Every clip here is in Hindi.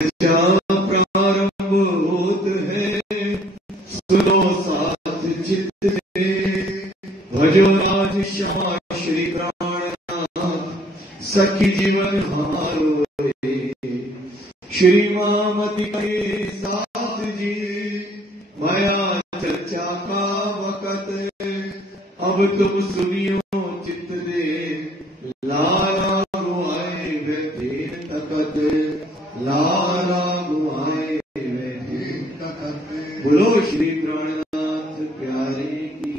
प्रारंभ होत है सुनो साथ चित्त से, भजो राज श्यामा श्री प्राणनाथ सखी जीवन हारो श्री मामति के साथ जी माया चर्चा का वक़्त अब तुम सुनियो चित्त दे लारा गुआए बैठे तकत लारा गुआए बैठे तकत। बोलो श्री प्राणनाथ प्यारे की।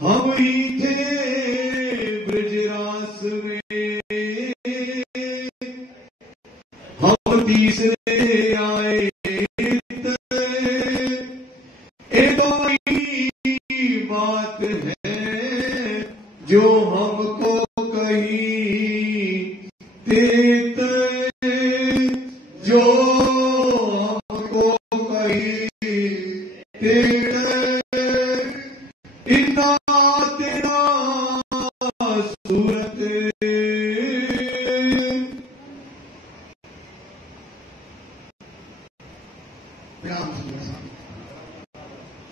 हम ही थे ब्रजरास में हम तीसरे आए बात है जो हमको कही देत जो हमको कही देत इतना तेरा सूरत।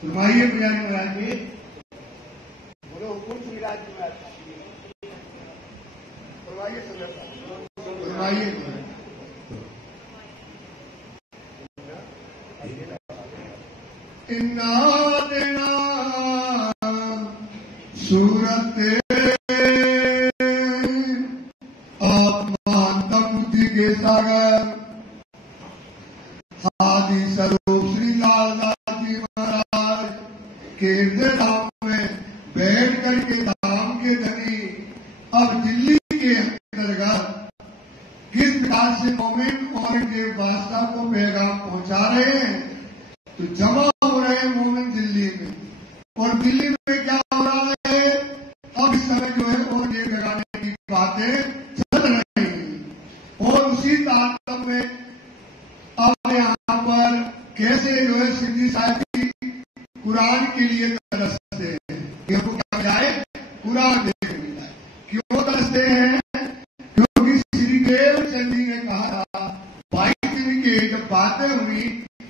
सुनवाइए पुजारी महाराज जी। बोलो हुकुम सुविराज जी महाराज सुनवाइए सुनवाइए। इन्ना देना सूरत आत्मांतम बुद्धि के सागर आदि स्वरूप श्री लालदास जी महाराज के धाम में बैठ करके धाम के धनी अब दिल्ली के अंतर्गत किस प्रकार से मोमिन और के वास्ता को पैगाम पहुंचा रहे हैं। तो जमा हो रहे हैं मोमिन दिल्ली में, और दिल्ली में क्या हो रहा है अब इस समय जो है और ये लगाने की बातें चल रही हैं। और उसी तारतम्य में अब यहाँ पर कैसे जो है सिंधी साहब की कुरान के लिए तरसते हैं कि हमको क्या जाए कुरान देखने मिला। क्यों तरसते हैं? क्योंकि श्री देवचंद जी ने कहा था 22 दिन की जब बातें हुई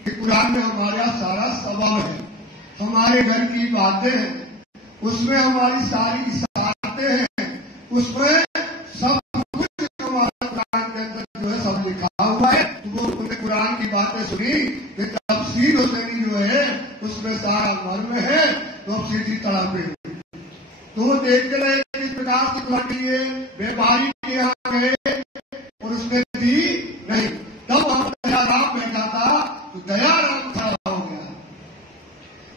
कि कुरान में हमारा सारा सबब है, हमारे घर की बातें हैं, उसमें हमारी सारी इशारतें हैं, उसमें सब कुछ हमारा कुरान के अंदर जो है सब लिखा हुआ है। तो वो उन्होंने कुरान की बातें सुनी कि तफसीर हुसैनी जो है उसमें सारा मर्म है। तो अब सीधी तड़पे तो वो देखते रहे किस प्रकार से कुरान की व्यापारी के यहाँ गए और उसमें दी नहीं। तब वहां दयाराम बैठा था तो दयाराम खड़ा हो गया,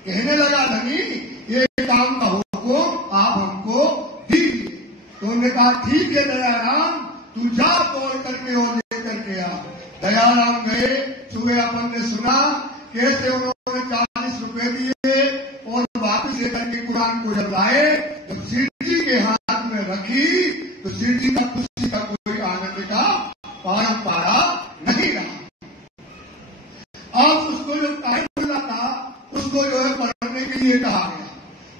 कहने लगा धनी ये काम का हुक्म आप हमको दीजिए। तो उन्होंने कहा ठीक है दयाराम तू जा तोड़ करके और ले करके आ। दयाराम गए, सुबह अपन ने सुना कैसे उन्होंने 40 रुपए दिए और वापस लेकर के कुरान को जब लाए, जब सेठ जी के हाथ में रखी तो सेठ जी का खुशी का कोई आनंद का पारा नहीं रहा। अब उसको जो टाइम मिला था उसको जो है पढ़ने के लिए कहा गया।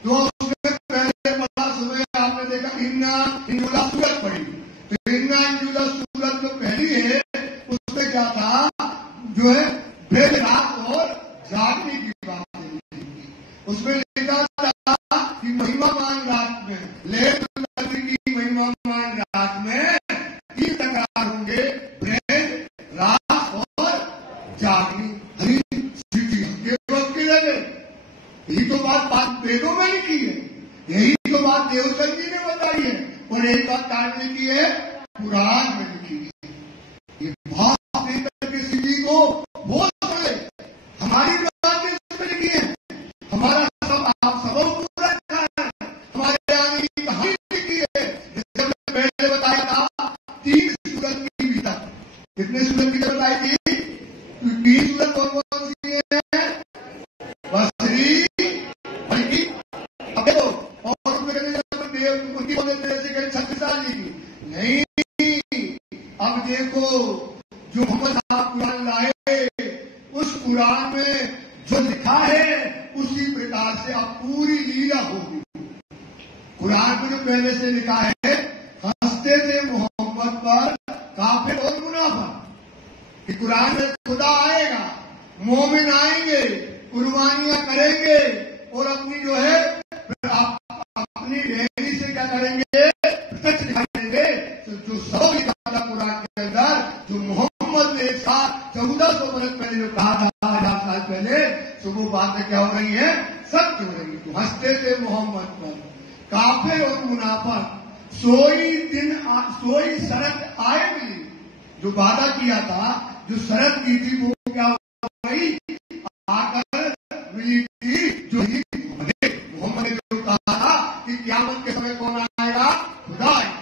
तो उसमें पहले पढ़ा, सुबह आपने देखा इन्ना इंजुला सूरत पढ़ी, तो इन्ना इंजुला सूरत जो पहली है उसमें क्या था जो है बेल रात और जागने की बात है। उसमें लिखा था कि महिमामान रात में लैलतुल कद्र की महिमामान रात में 3 प्रकार होंगे, ब्रेड रात और जागनी। यही तो बात वेदों में लिखी है, यही तो बात देवचंद जी ने बताई है, और यही बात काटने की है कुरान में लिखी है। ये भाव देकर के सिद्धि को बोल रहे हमारी बातें इसमें लिखी है, हमारा सब आप सबक पूरा रखा है, हमारे आगे की कहानी लिखी है। जैसे हमने पहले बताया था 3 सूरत की भीतर, कितने सूरत की बताई थी? 3 सूरत कौन कौन सी है? बसरी उनकी शक्तिशाली की नहीं। अब देखो जो मोहम्मद साहब कुरान लाए उस कुरान में जो लिखा है उसी प्रकार से अब पूरी लीला होगी। कुरान में जो पहले से लिखा है हंसते थे मोहम्मद पर काफिर और मुनाफा कि कुरान में खुदा आएगा, मोमिन आएंगे, कुर्बानियां करेंगे और अपनी जो है अपनी रहनी से क्या करेंगे, सच दिखाई देंगे। तो जो सब लिखा था कुरान के अंदर, जो मोहम्मद ने 1400 बरस पहले जो कहा था, 1000 साल पहले, तो वो बातें क्या हो रही है, सत्य हो रही है। तो हंसते थे मोहम्मद पर काफिर और मुनाफिक, सोई शरत आए मिली। जो वादा किया था, जो शरत की थी, वो क्या हो गई, आकर मिली थी। जो ही मोहम्मद ने जो कहा था कि क़यामत के समय कौन आएगा, खुदा आएगा।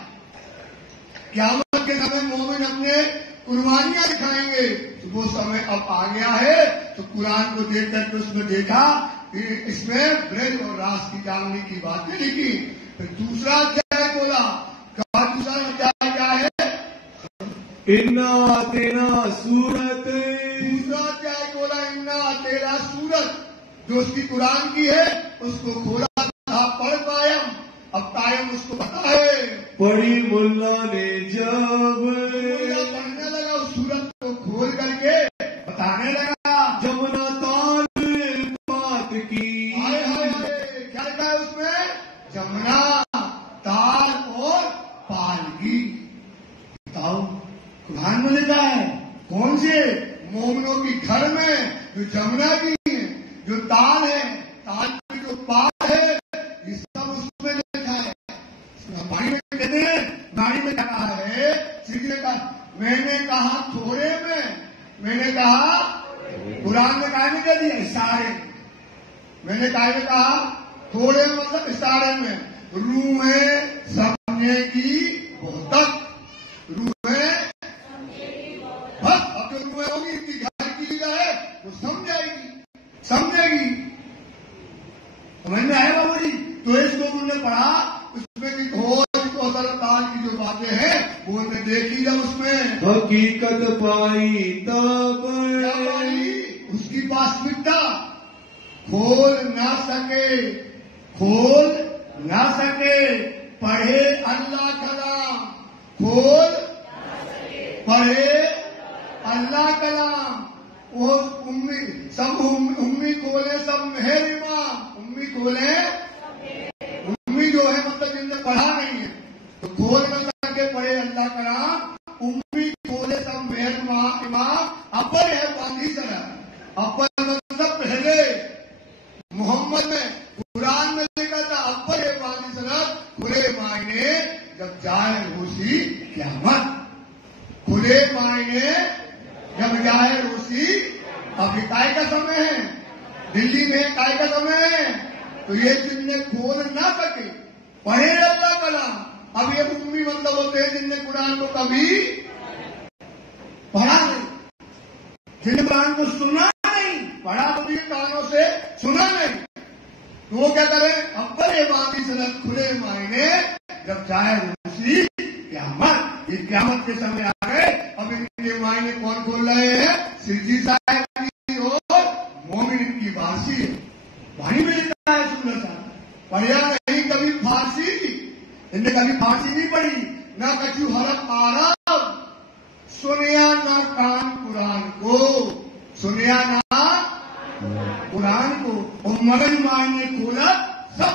क़यामत के समय मोमिन अपने कुर्बानियां दिखाएंगे। तो वो समय अब आ गया है। तो कुरान को देख करके उसमें देखा कि इसमें ब्रज और रास की जानने की बातें लिखी। फिर दूसरा अध्याय बोला, दूसरा अध्याय क्या है, इन्ना तेरा सूरत। दूसरा अध्याय बोला इन्ना तेरा सूरत, जो उसकी कुरान की है उसको खोला था, पढ़ पायम, अब कायम उसको पता है। पढ़ी मुल्ला ने जब, पढ़ने लगा उस सूरत को खोल करके बताने लगा। जमुना ताल बात की, हाय हाय हाय, क्या लिखा है उसमें, जमुना ताल और पाल की। बताओ, कुरान में लिखा है, कौन से, मोमिनों की घर में जो जमुना की है, जो ताल है, ताल की जो पाल है, ये सब उसमें लिखा है। बाणी में कहते हैं, बाणी में कहा है, श्री ने कहा, मैंने कहा थोड़े में, मैंने कहा, कुरान में कहा नहीं कह दिया, इशारे, मैंने कहा थोड़े मतलब इशारे में। रूह है समझने की बहुत, रूह है बस, अब जो रूह होगी इनकी घर की है वो समझेगी। समझ में आया बाबू जी? तो इसको उन्होंने पढ़ा, उसमें की घोष को सरकार की जो बातें हैं वो उन्होंने देखी। जब उसमें हकीकत पाई तब, क्या पाई, उसकी वास्तविकता खोल ना सके, पढ़े अल्लाह कलाम, पढ़े अल्लाह कलाम। वो सब उम्मी खोले, सब मेहर इमाम, उम्मी खोले, उम्मी जो है मतलब जिनने पढ़ा नहीं है, तो खोल न सके पढ़े अल्लाह कलाम, उम्मी खोले सब मेहर इमाम। अव्वल है वाली सरा, अव्वल मतलब पहले, मोहम्मद में कुरान में लिखा था अव्वल है वाली सरा, खुले मायने जब जाहिर होसी क़यामत, खुले मायने जब जाहिर होसी। अभी काय का समय है, दिल्ली में काय का समय है, तो ये जिनने खोल ना सके पढ़े अल्लाह कलाम। अब ये उम्मी मतलब होते हैं जिनने कुरान को कभी पढ़ा नहीं, जिनने कुरान को सुना नहीं, पढ़ा तो भी कानों से सुना नहीं, तो वो क्या करें, अव्वल वादी सनत खुले मायने जब जाहिर होसी क़यामत। ये क़यामत के समय आ गए। अब इनके मायने कौन खोल रहे हैं, सिद्दी साहब की और मोमिन की वासी है। वाणी में लिखा है, सुंदर सा पढ़िया नहीं कभी फारसी, इनने कभी फारसी नहीं पढ़ी, ना कछु हरफ आरब, सुनिया ना कान कुरान को, सुनिया ना कुरान को, और मगन मायने खोला सब।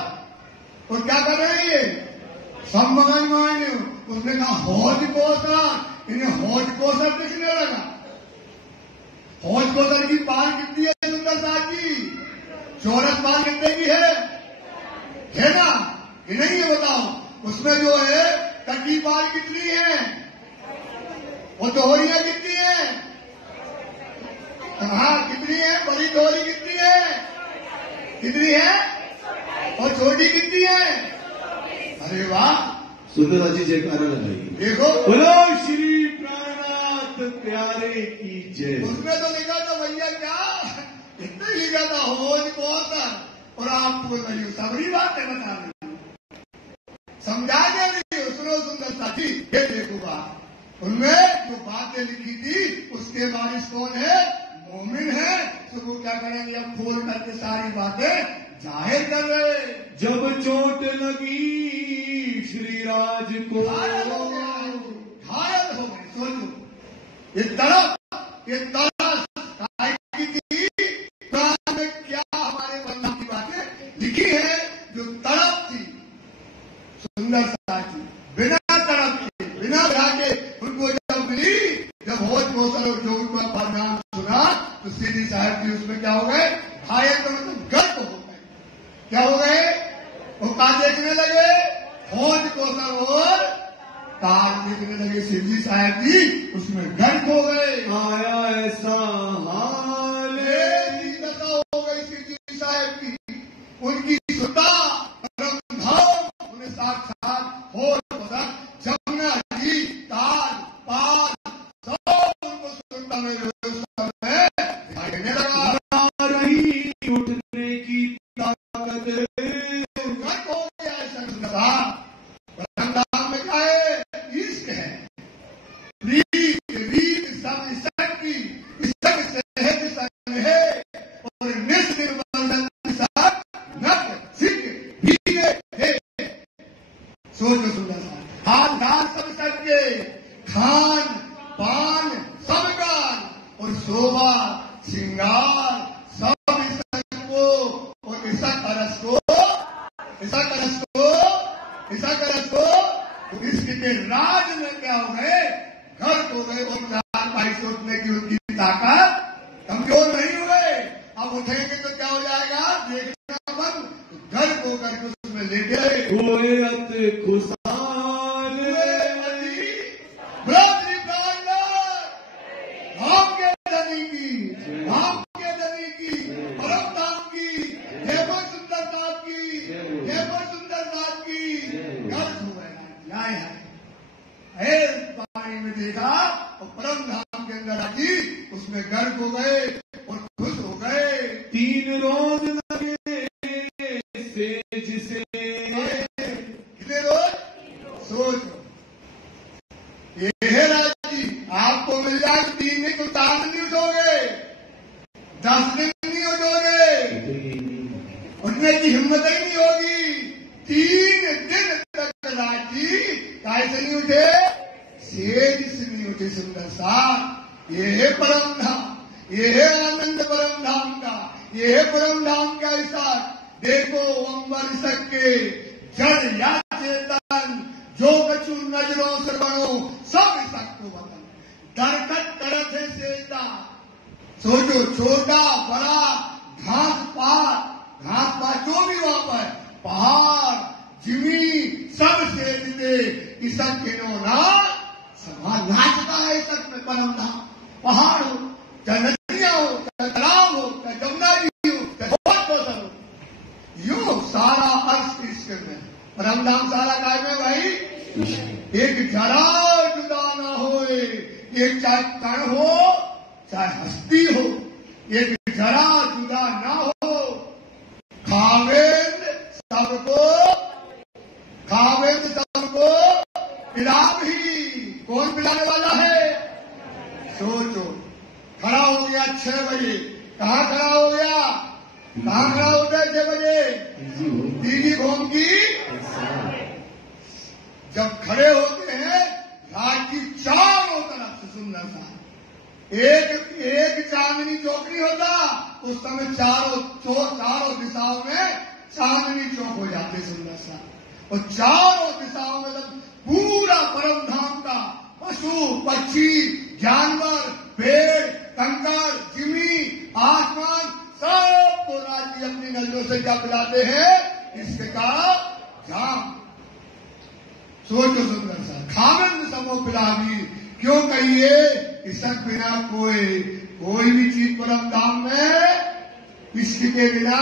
और क्या कर रहे हैं ये सब मगन मायने। उसने कहा हौज कोसर, इन्हें हौज कोसर किसने लगा, हौज कोसर की पाल कितनी है सुंदर साहब जी, चौरस पाल कितने की है ना, कि नहीं है बताओ। उसमें जो है कटी पाल कितनी है, और दोहरियां कितनी है, हाँ कितनी है, बड़ी दोहरी कितनी है, और छोटी कितनी है। अरे वाह, सुंदर जी जयकारा लगाइए। देखो, बोलो श्री प्राणनाथ प्यारे की जय। उसमें तो लिखा था भैया क्या, इतना लिखा था हौज कोसर, और आप बोल रही हो सबरी बातें बता रही हो, समझा दे रही हो। सुनो सुंदर साथी, ये देखो बात, उनमें जो बातें लिखी थी उसके वारिस कौन है, मोमिन है। तो वो क्या करेंगे, अब खोल करके सारी बातें जाहिर कर रहे। जब चोट लगी श्री राज को, घायल हो गए, सोचो ये तड़प, ये तरस की थी। कुरान में क्या हमारे बंदा की बातें लिखी है, जो तड़प थी सुंदरता की, बिना तड़प के, बिना भरा के उनको जब मिली, जब होश मोसल और जो उनका परिणाम सुना, तो सीधी साहब जी उसमें क्या हो गए, घायल तो मतलब गर्व हो गए। क्या हो गए, वो कहा देखने लगे, होश मोसल और तार देखने लगे। सिद्धि साहब जी उसमें गर्व हो गए। आया ऐसा हाल हो गई सिद्धि साहब की, उनकी सुधा रंगधाम उन्हें साक्षात होश मोसल, जमुना जी, ताल पाल सब उनको सुनता में उस समय दिखाई देने लगा। रही उठने की ताकत, गर्व हो गया ऐसा सुंदरता। रंगधाम में क्या है, इश्क है, रीत रीत सब इसक की, इसक सहज सन है, और निश्चित बंधन सब नक सिक भीगे है। सोचो सुंदरता, हाथ घाट सब सबके, खान पान सब गान, और शोभा श्रृंगार सब इसको, और इसक अरस को, इसक अरस को, इसक अरस को, इसके राज में क्या हो गए, घर हो गए। और राज भाई सोचने की उनकी ताकत कमजोर नहीं हुए। अब उठेंगे तो क्या हो जाएगा, देखना बंद, घर को करके उसमें ले गए। हुए अत खुशहाल, धाम के धनी की, धाम के धनी की, परम धाम की, देवर सुंदरता की, देवर सुंदरता की, गर्व हो गया। आए है पानी में देखा, और परम धाम के अंदर आजी उसमें गर्व हो गए और खुश हो गए। 3 रोज लगे सेज से, कितने रोज, सोचो, ये है राजी, आपको मिल जाए 3 नहीं तो 7 दिन उठोगे, 10 दिन नहीं उठोगे, उठने की हिम्मत ही नहीं होगी। 3 दिन तक राजी कैसे नहीं उठे, सेज से नहीं उठे। सुंदर सा, ये है परम धाम, ये है आनंद परम धाम का, ये है परम धाम का ऐसा। देखो अंबर सके जड़ या चेतन, जो कछु नजरों से बनो सब इसको वतन, दरकत तरफ है सेता। सोचो, छोटा बड़ा घास पात जो भी वहां पर, पहाड़ जिमी सब सेजते, इसक खिलौना सभा नाचता है। इसक में परम धाम, पहाड़ हो, चाहे नदियां हो, चाहे तालाब हो, चाहे जमुना जी हो, चाहे बहुत मौसम हो, यूं सारा अर्थ इसके में परम धाम सारा काय में भाई। एक जरा जुदा ना हो, एक चाहे कण हो चाहे हस्ती हो, एक जरा जुदा ना हो। खावेंद सबको पिला भी, कौन पिलाने वाला है, सोचो। खड़ा हो गया 6 बजे, कहाँ खड़ा हो गया, कहाँ खड़ा हो गया 6 बजे, दीदी घूम की। जब खड़े होते हैं रात की चारों तरफ से सुंदर सा एक चांदनी चौकड़ी होता, उस समय चारों दिशाओं में चांदनी चौक हो जाते सुंदर सा, और चारों दिशाओं में पूरा परम धाम का पशु पक्षी जानवर पेड़ कंकर जिमी आसमान सबको राजी अपनी नजरों से क्या पिलाते हैं, इसका जाम। सोचो सुंदर सा, खानंद समो पिलावी, क्यों कहिए, इसक बिना कोई भी चीज परम धाम में इसके बिना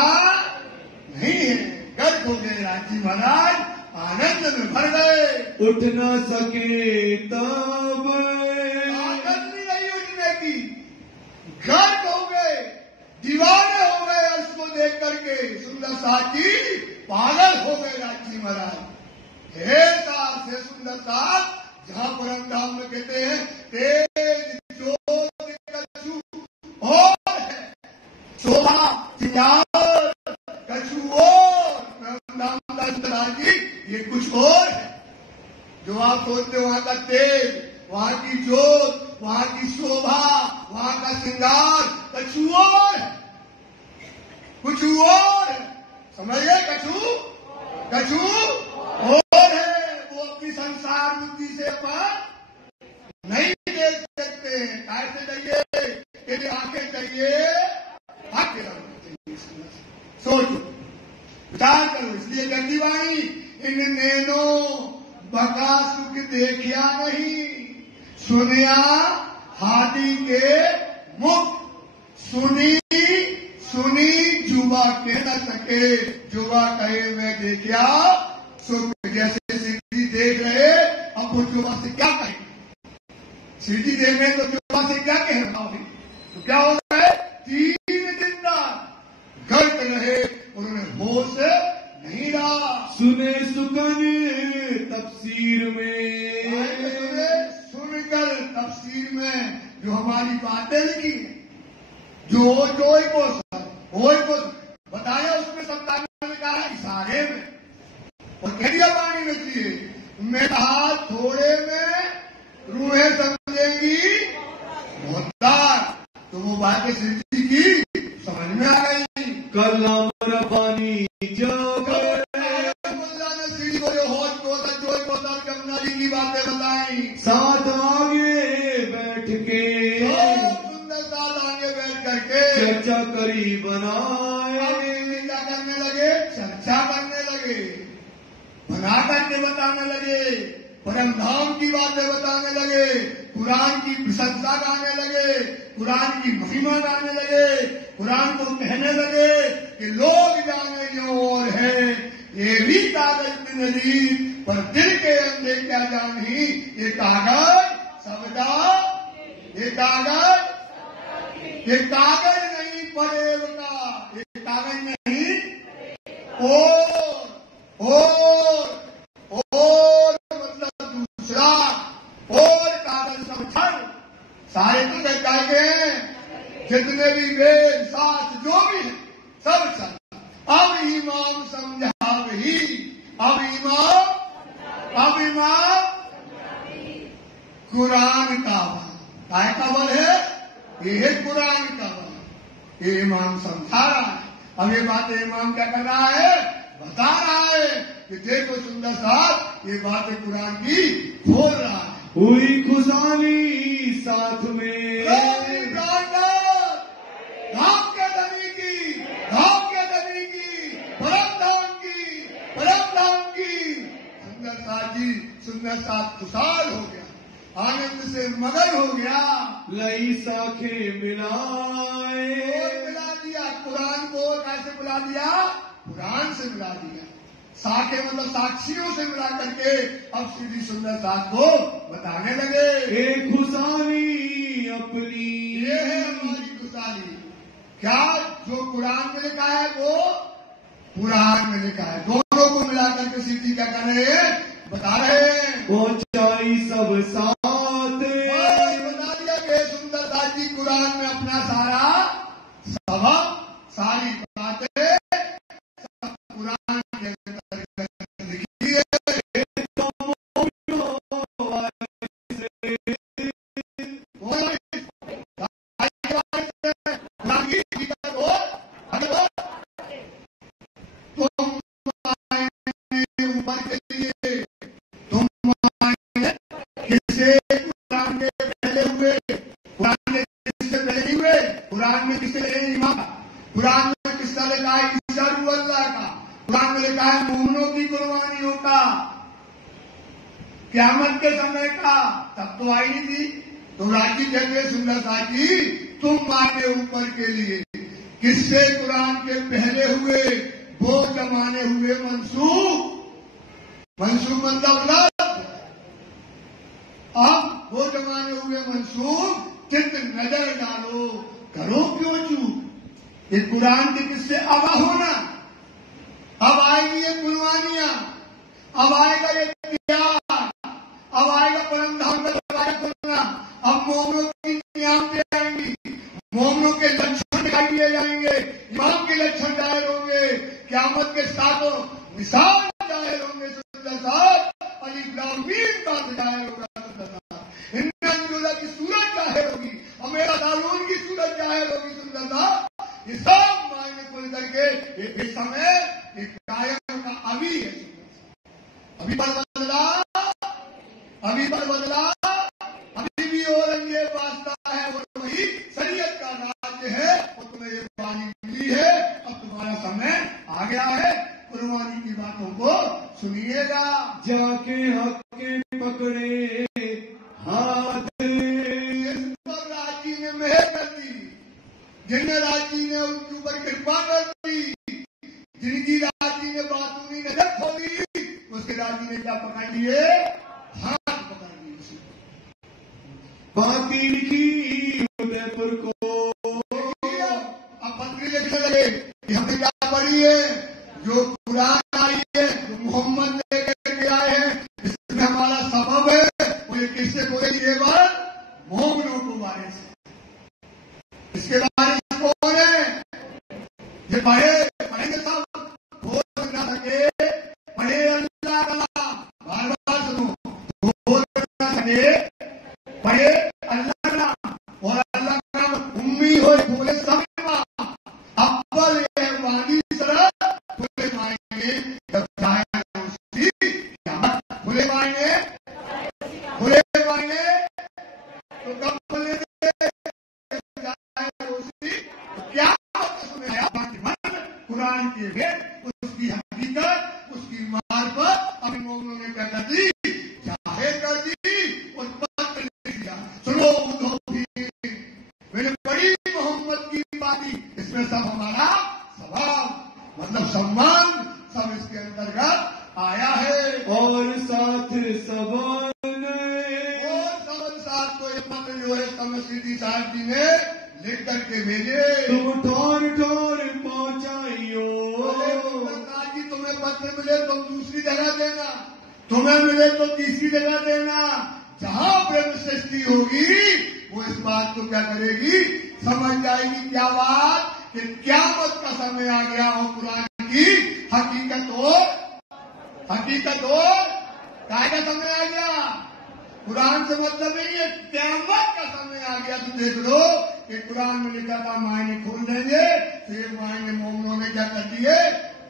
नहीं है। गर्व हो गए राजी महाराज, आनंद में भर गए। उठ न सके तब, आनंद भी नहीं उठने की, गर्व हो गए, दीवाने हो गए उसको देख करके। सुंदर साथी पागल हो गए राजी महाराज। ढेर साल से सुंदर साथ जहां परम धाम में कहते हैं तेज ज्योत कछु और है, शोभा सिंगार कछु और, परम धाम का सुंदर जी ये कुछ और है। जो आप सोचते हो वहां का तेज, वहां की ज्योत, वहां की शोभा, वहां का श्रृंगार कछु और है, कुछ और है। समझिए, कछु और है। वो अपनी संसार बुद्धि से अपन नहीं देख सकते हैं। कैसे चाहिए? यदि आंखें चाहिए, आंखें चाहिए। सोचो, विचार करो। इसलिए गंदी वाणी, इन नैनो बका सुख देखिया नहीं, सुनिया हाथी के मुख। सुनी जुबा कह न सके, जुबा कहे मैं देखिया सुख। जैसे सीधी देख रहे, अब वो जुबा से क्या कहे? सीधी देख रहे तो जुबा से क्या कहे? तो क्या हो रहा है? 3 दिन तक गर्द रहे, उन्होंने होश नहीं रहा। सुने सुकन तफसीर में, सुनकर तफसीर में जो हमारी बातें लिखी है, जो को बताया, उसमें संतानों ने कहा इशारे में, और कह दिया वाणी में चाहिए। मैं कहा थोड़े में रूहें समझेंगी मुद्दार। तो वो बातें सिद्धि की समझ में आ गई। कलाम रबानी जमुना जी की बातें बताई, साथ आगे बैठ के, सुंदर साथ आगे बैठ करके चर्चा करी बनाए। क्या करने लगे? चर्चा करने लगे, बना करके बताने लगे, परम धाम की बातें बताने लगे, कुरान की प्रशंसा गाने लगे, कुरान की महिमा गाने लगे, कुरान को कहने लगे कि लोग जाने जो और है, ये भी कागज में नदी, पर दिल के अंदर क्या जानी। ये कागज सबका, ये कागज नहीं परेव का, ये कागज नहीं और मतलब दूसरा, और कागज सब छल। सारे तो कहता है जितने भी वेद शास्त्र जो भी है सब छल। अब इमाम समझा ही, अब इमाम कुरान का बल, काय का बल है? ये है कुरान का बल। ये इमाम समझा रहा है। अब ये बातें इमाम क्या कर रहा है? बता रहा है कि देखो सुंदर साहब, ये बातें कुरान की खोल रहा है। हुई खुशानी साथ में, धाम के धनी की, परम धाम की। सुंदर साथ खुशहाल हो गया, आनंद से मगन हो गया। लई साखे मिलाए, मिला दिया कुरान को। कैसे मिला दिया? कुरान से मिला दिया। साखे मतलब साक्षियों से मिला करके अब सीधी सुंदर साथ को बताने लगे। एक खुशानी अपनी, ये है हमारी खुशहाली। क्या जो कुरान में लिखा है वो पुराण में लिखा है, दोनों को मिलाकर के सीधी क्या कर रहे हैं? बता रहे हैं। पहुंचाई सब साथ, बता दिया कि सुंदर साथ जी कुरान में अपना सारा सबक, सारी बातें सब कुरान के अंदर लिखी है। कुरान में किससे ईमान, कुरान में किसका लिखा है? ईसा अल्लाह का। कुरान में लिखा है मोमिनों की कुर्बानियों का, क़यामत के समय का। तब तो आई नहीं थी। तो राजी कहते सुंदर साथी, तुम माने ऊपर के लिए किससे कुरान के पहले हुए वो जमाने हुए मंसूख मतलब लफ्ज़। अब वो जमाने हुए मंसूख चित्त नजर डालो, करो क्यों चूक। ये कुरान के किससे अब होना, अब आएगी ये कुर्बानियां, अब आएगा ये त्याग, अब आएगा परम धाम करना। अब मोमिनों की नियामतें आएंगी, मोमिनों के लक्षण दिखाई दिए जाएंगे, इमाम के लक्षण जाहिर होंगे, क़यामत के साथों मिसाल जाहिर होंगे। सुंदर साहब अली ब्राह्मीन का जाहिर होगा। सुंदर साहब की सूरत गया है, कुर्बानी की बातों को सुनिएगा। जाके हक के पकड़े हाथ, इस पर राज जी ने मेहर कर दी, जिन्हें राज जी ने उनके ऊपर कृपा कर दी, जिनकी राज जी ने बातूनी नजर खोली, उसके राज जी ने क्या पकड़ लिए? हाथ पकड़ लिए। बाकी लिखी उदयपुर को, अब मंत्री लिखने लगे कि हमने क्या पढ़ी है, जो कुरान आई है, जो मोहम्मद लेकर के आए हैं, इसमें हमारा सबब है। वो ये किससे बोले? ये बात मोमिनों के बारे से। इसके बारे में कौन है? ये पढ़ेंगे सब, बोल ना सके, पढ़े अल्लाह का, बार बार सुनो, बोल ना सके, पढ़े अल्लाह का, और अल्लाह का उम्मी हो, बोले सब अव्वल वादी सरत खुले मायने जब जाए उसी क़यामत, खुले मायने तो कब खुले जाए उसी क़यामत। सुने मन कुरान के भेद, उसकी हकीकत, उसकी मार्फत अपने मोमिनों ने क्या कर दी? जाहिर कर दी, उस पत्र लिख दिया। सुनो उद्धव भी, मैंने बड़ी मोहम्मद की बाती, इसमें सब हमारा स्वभाव मतलब सम्मान सब इसके अंतर्गत आया है। और साथ सबन, और सबन साथ को ये पत्र जो है कमसीदी साहब जी ने लिख करके भेजे। तुम ठोर ठोर पहुंचाइयो, जी तुम्हें पत्र मिले तो दूसरी जगह देना, तुम्हें मिले तो तीसरी जगह देना, जहां प्रेम सृष्टि होगी वो इस बात को क्या करेगी? समझ जाएगी। क्या बात? कि क़यामत का समय आ गया हो, कुरान की हकीकत और काय का समय आ गया। कुरान से मतलब नहीं है, क़यामत का समय आ गया। तुम देख लो कि कुरान में लिखा था मायने खोल देंगे, फिर मायने मोमिनों ने क्या कर दिए?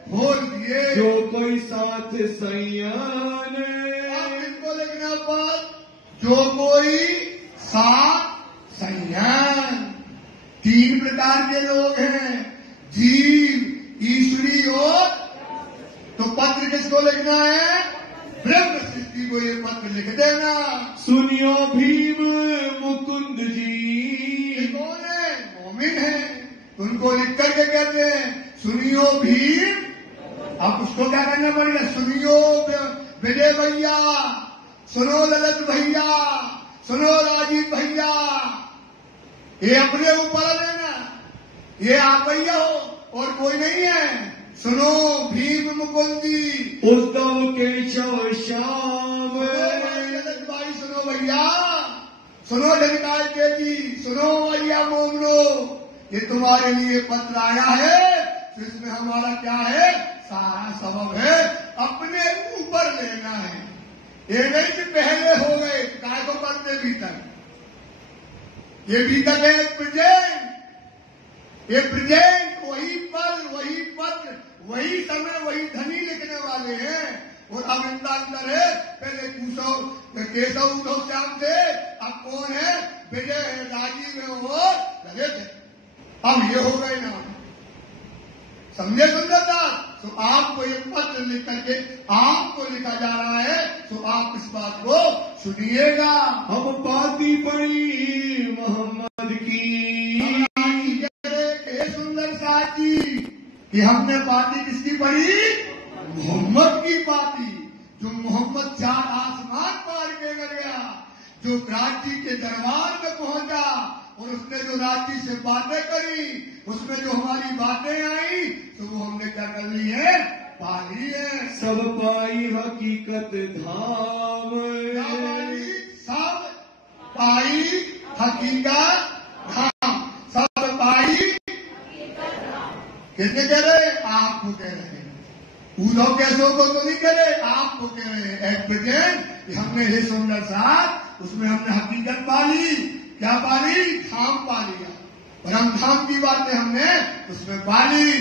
खोल दिए। जो कोई साथ सैयान, इनको लिखना पर, जो कोई साथ संज्ञान। तीन प्रकार के लोग हैं, जीव, ईश्वरी और, तो पत्र किसको लिखना है? ब्रह्म सृष्टि को ये पत्र लिख देना। सुनियो भीम मुकुंद जी, ये कौन है? मोमिन है। उनको लिख करके कहते हैं सुनियो भीम। अब उसको क्या करना पड़ेगा? सुनियो विजय भैया, सुनो ललित भैया, सुनो राजीव भैया, ये अपने ऊपर लेना, ये आप भैया हो और कोई नहीं है। सुनो भीम मुकुंदी, उद्धव केशव श्याम, ललित भाई सुनो भैया, सुनो ढनकाल के जी, सुनो भैया मोमनो, ये तुम्हारे लिए पत्र आया है। तो इसमें हमारा क्या है? सारा सबब है, अपने ऊपर लेना है। ये नहीं कि पहले हो गए, काय को करते भीतर, ये भीतर है प्रेजेंट, ये प्रेजेंट, वही पल, वही पत्र, वही समय, वही धनी लिखने वाले हैं। और अब इनका अंदर है, पहले केशव उद्धव श्याम थे, अब कौन है? विजय है, राजीव है और ललित है। अब ये हो गए ना, समझे सुंदरता? तो आपको ये पत्र लिख करके आपको लिखा जा रहा है, तो आप इस बात को सुनिएगा। हम पाती पड़ी मोहम्मद की, हे सुंदर साथी, कि हमने पाती किसकी पढ़ी? मोहम्मद की पाती, जो मोहम्मद चार आसमान पार के कर गया, जो राजी के दरबार में पहुंचा और उसने जो राजी से बातें करी, उसमें जो हमारी बातें आई, तो वो हमने क्या कर ली है? पा ली है। सब पाई हकीकत धाम, सब पाई हकीकत धाम, सब पाई किसने कह रहे? आपको कह रहे हैं। उद्धव कैसों को तो नहीं कह रहे, आपको कह रहे हैं। एट प्रेजेंट हमने हे सुंदर साथ, उसमें हमने हकीकत पाली। क्या पाली? धाम पा लिया। परम धाम की बातें हमने उसमें पाली।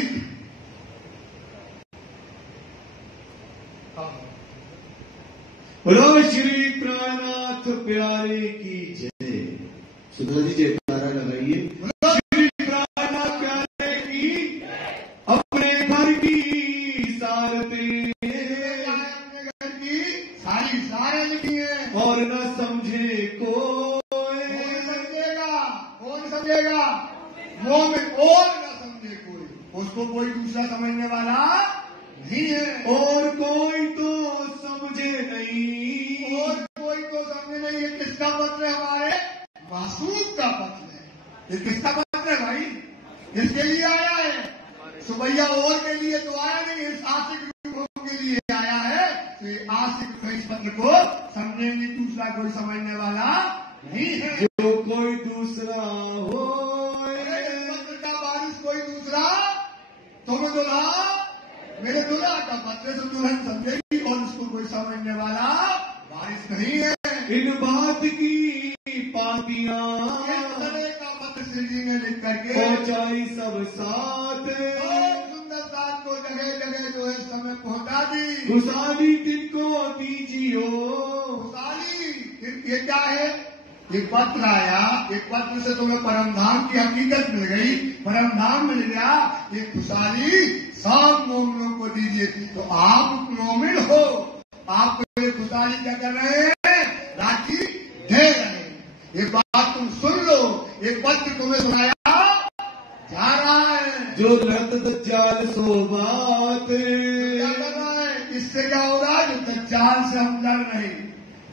बोलो श्री प्राणनाथ प्यारे की जय। सुधा जी जयकारा लगाइए। श्री प्राणनाथ प्यारे की, अपने घर की समझेगा, मोमिन और न समझे कोई, उसको कोई दूसरा समझने वाला नहीं है। और कोई तो समझे नहीं, और कोई तो समझे नहीं। ये किसका पत्र है? हमारे मासूम का पत्र है। ये किसका पत्र है भाई? इसके लिए आया है। सुबैया और के लिए तो आया नहीं, इस आशिक लोगों के लिए आया है। तो ये आशिक इस पत्र को समझेंगे, दूसरा कोई समझने वाला नहीं है। जो कोई दूसरा हो, पत्र का बारिश कोई दूसरा तुम दुल्हा, मेरे दुल्हा का पत्र से दुल्हन समझेगी और उसको कोई समझने वाला बारिश नहीं है। इन बात की पातियां का पत्र श्री जी ने लिख करके पहुंचाई सब साथ, सुंदर साथ को जगह जगह जो है समय पहुंचा दी। खुशहाली तिनको दीजियो। खुशहाली ये क्या है? एक पत्र आया, एक पत्र से तुम्हें परमधाम की हकीकत मिल गई, परमधाम मिल गया। ये खुशहाली सब मोमिनों को दीजिए। तो आप मोमिन हो, आपको ये खुशहाली क्या कर रहे हैं? राखी दे रहे हैं। ये बात तुम सुन लो, एक पत्र तुम्हें सुनाया जा रहा है। जो लत दज्जाल सो बात, क्या कर रहा है? इससे क्या होगा? जो दज्जाल से हम लड़ रहे,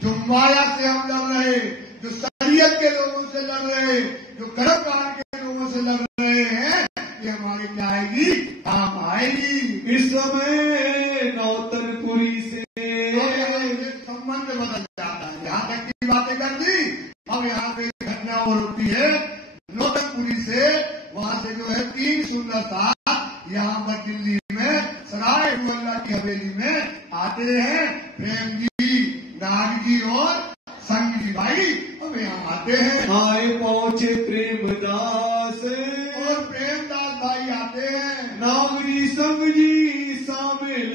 जो माया से हम लड़ रहे, जो शरीयत के लोगों से लड़ रहे, जो कर्मकांड के लोगों से लड़ रहे हैं, ये हमारी क्या आएगी? काम आएगी। इस समय नौतनपुरी से संबंध बदल जाता है। यहाँ तक की बातें कर दी, अब यहाँ पे घटना और होती है नौतनपुरी से। वहां से जो है 3 सुंदर साथ यहाँ पर दिल्ली में सराय हुल्ला की हवेली में आते हैं। प्रेम जी, नाग जी और संग जी भाई अब यहाँ आते हैं। आए पहुंचे प्रेमदास, और प्रेमदास भाई आते हैं। नागरी संग जी शामिल,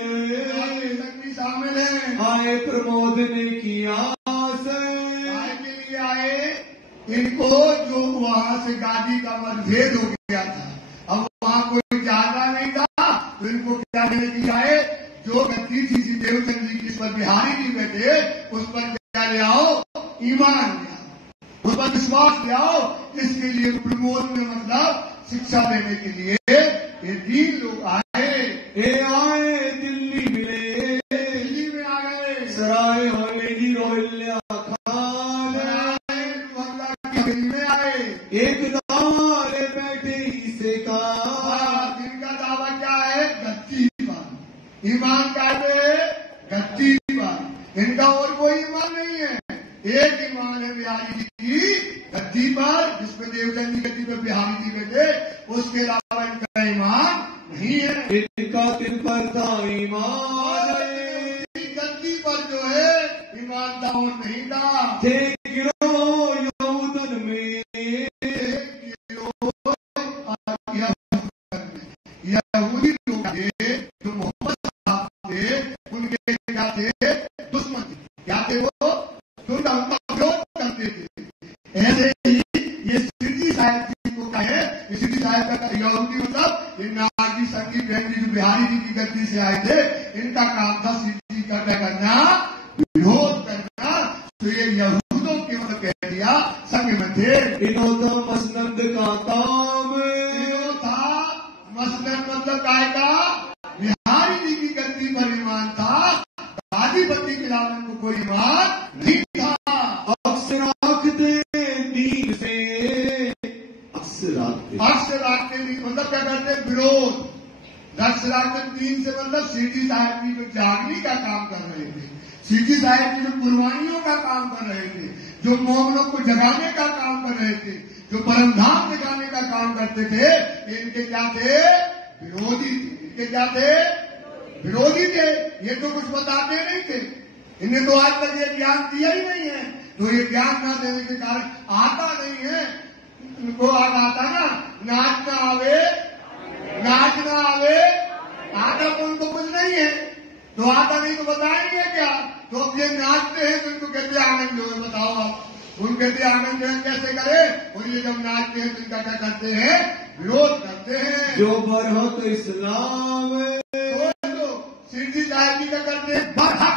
संग जी शामिल है। आए प्रमोद ने किया आए के लिए आए। इनको जो वहां से गाड़ी का मतभेद हो गया था, अब वहां कोई जाना नहीं था, तो इनको क्या देने की आए? जो गति थी देवचंद जी की, इस पर बिहारी जी बैठे, उस पर क्या ले आओ? ईमान ले आओ, उस पर विश्वास ले आओ। इसके लिए प्रमोद में मतलब शिक्षा देने के लिए ये 3 लोग आए। ये आए दिल्ली मिले, दिल्ली में आ गए। सराय हवेली रोहिल्या खान, में आए। एक दावाले बैठे ही से कहा, जिनका दावा क्या है? गद्दी पर ईमान का है, गद्दी पर। इनका और कोई ईमान नहीं है। एक ईमान है बिहारी जी की गद्दी पर, जिसमें देवचंद जी गद्दी पर बिहारी जी बैठे, उसके अलावा इनका ईमान नहीं है। इनका तिल पर था ईमान, गद्दी पर जो है ईमान था और नहीं था। थे गिरो यहूदन में, यहूदी लोग थे जो मोहम्मद साहब थे, उनके क्या थे? दुश्मन थे। क्या थे वो? उनका विरोध करते थे। ऐसे ही ये सिद्धि साहब जी को क्या है? ये सिद्धि साहब का यहूदी मतलब ये नागी संगी बहन जी जो बिहारी जी की गद्दी से आए थे, इनका काम था सिद्धि करना, विरोध करना। तो ये यहूदों के मतलब कह दिया संग में थे। इन्हों मसनद का काम था। मसलन मतलब काय का? बिहारी जी की गद्दी पर ईमान था, गाजीपति के खिलाफ इनको कोई ईमान नहीं था। अक्सर आखते दीन से, अक्सर आखते नहीं मतलब क्या करते? विरोध। अक्सर दीन से मतलब सीधी साहब जी जो जागने का काम कर रहे थे, सीधी साहब जी जो कुर्बानियों का काम कर रहे थे, जो मोमिनों को जगाने का काम कर रहे थे, जो परमधाम जगाने का काम करते थे, इनके क्या थे? विरोधी थे। इनके क्या थे? विरोधी थे। ये तो कुछ बताते नहीं थे, इन्हें तो आज तक ये ज्ञान दिया ही नहीं है। तो ये ज्ञान न देने के कारण आता नहीं है। उनको आज आता ना, नाचना आवे, नाचना आवे, आता तो उनको कुछ नहीं है। तो आता नहीं तो बताएंगे क्या? तो अब ये नाचते हैं तो इनको कहते आनंद जो है, बताओ आप उनके लिए आनंद जो है कैसे करे? और ये जब नाचते हैं तो इनका क्या करते हैं? विरोध करते हैं। जो बरहक इस्लाम, तो सिद्धि साहब जी क्या करते हैं? बरहक,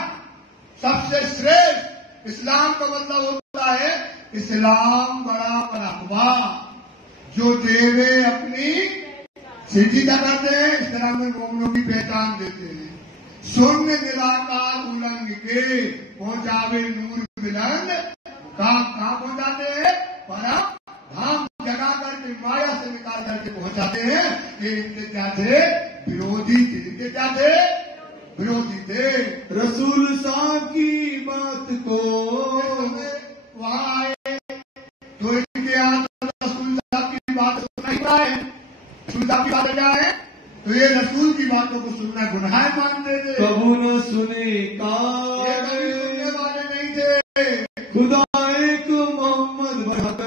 सबसे श्रेष्ठ। इस्लाम का मतलब होता है इस्लाम बड़ा मरहबा। जो देवे अपनी सिद्धि करते हैं, इस तरह में मोमनों की पहचान देते हैं। शून्य निराकार उलंग के पहुंचावे नूर मिलन, कहाँ पहुंचाते हैं? परम धाम जगा करके माया से निकाल करके पहुंचाते हैं। ये इनके क्या थे? विरोधी थे। इनके क्या थे? विरोधी थे। रसूल साहब की बात को वहां आए तो इनके यहाँ रसूल साहब की बात सुनना ही पाए। रसूल साहब की बात क्या है? तो ये रसूल की बातों को सुनना गुनाह मानते थे। कबू न सुने का ये कभी सुनने वाले नहीं थे। खुदा एक मोहम्मद बरहक।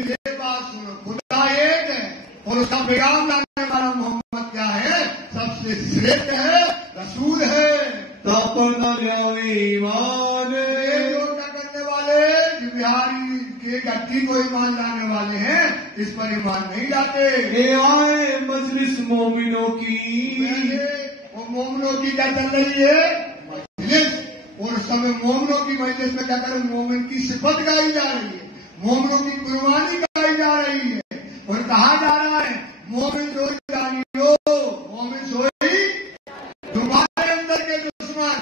ये बात सुनो, खुदा एक है और उसका पैगाम लाने वाला मोहम्मद क्या है? सबसे श्रेष्ठ है, रसूल है। तापना ईमान ये लोग क्या करने वाले? जो बिहारी के गट्टी को ईमान लाने वाले हैं, इस पर ईमान नहीं लाते। ये आए मजलिस मोमिनों की। वो मोमिनों की क्या चल रही है? मजलिस। और उस समय मोमिनों की मजलिस में क्या करें? मोमिन की सिफत गाई जा रही है, मोमिनों की कुर्बानी गाई जा रही है। और कहा जा रहा है मोमिन सोई जानियो, मोमिन सोई तुम्हारे अंदर के दुश्मन।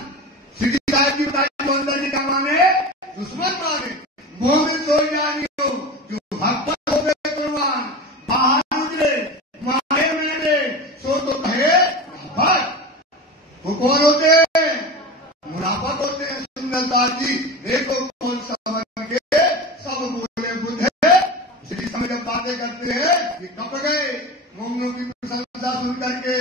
सिटी साहब की बताई तो अंदर की क्या माने? दुश्मन माने। मोमिन सोई जानियो जो हक पर हो गए कुर्बान, बाहर उतरे मारे मेरे सो तो कहे वो कौन होते हैं? मुनाफत होते हैं। सुंदरदास जी देखो कौन सा बन के सब बोले बुद्ध है। इसी समय जब बातें करते हैं ये कप गए मोमिनों की प्रशंसा सुन करके।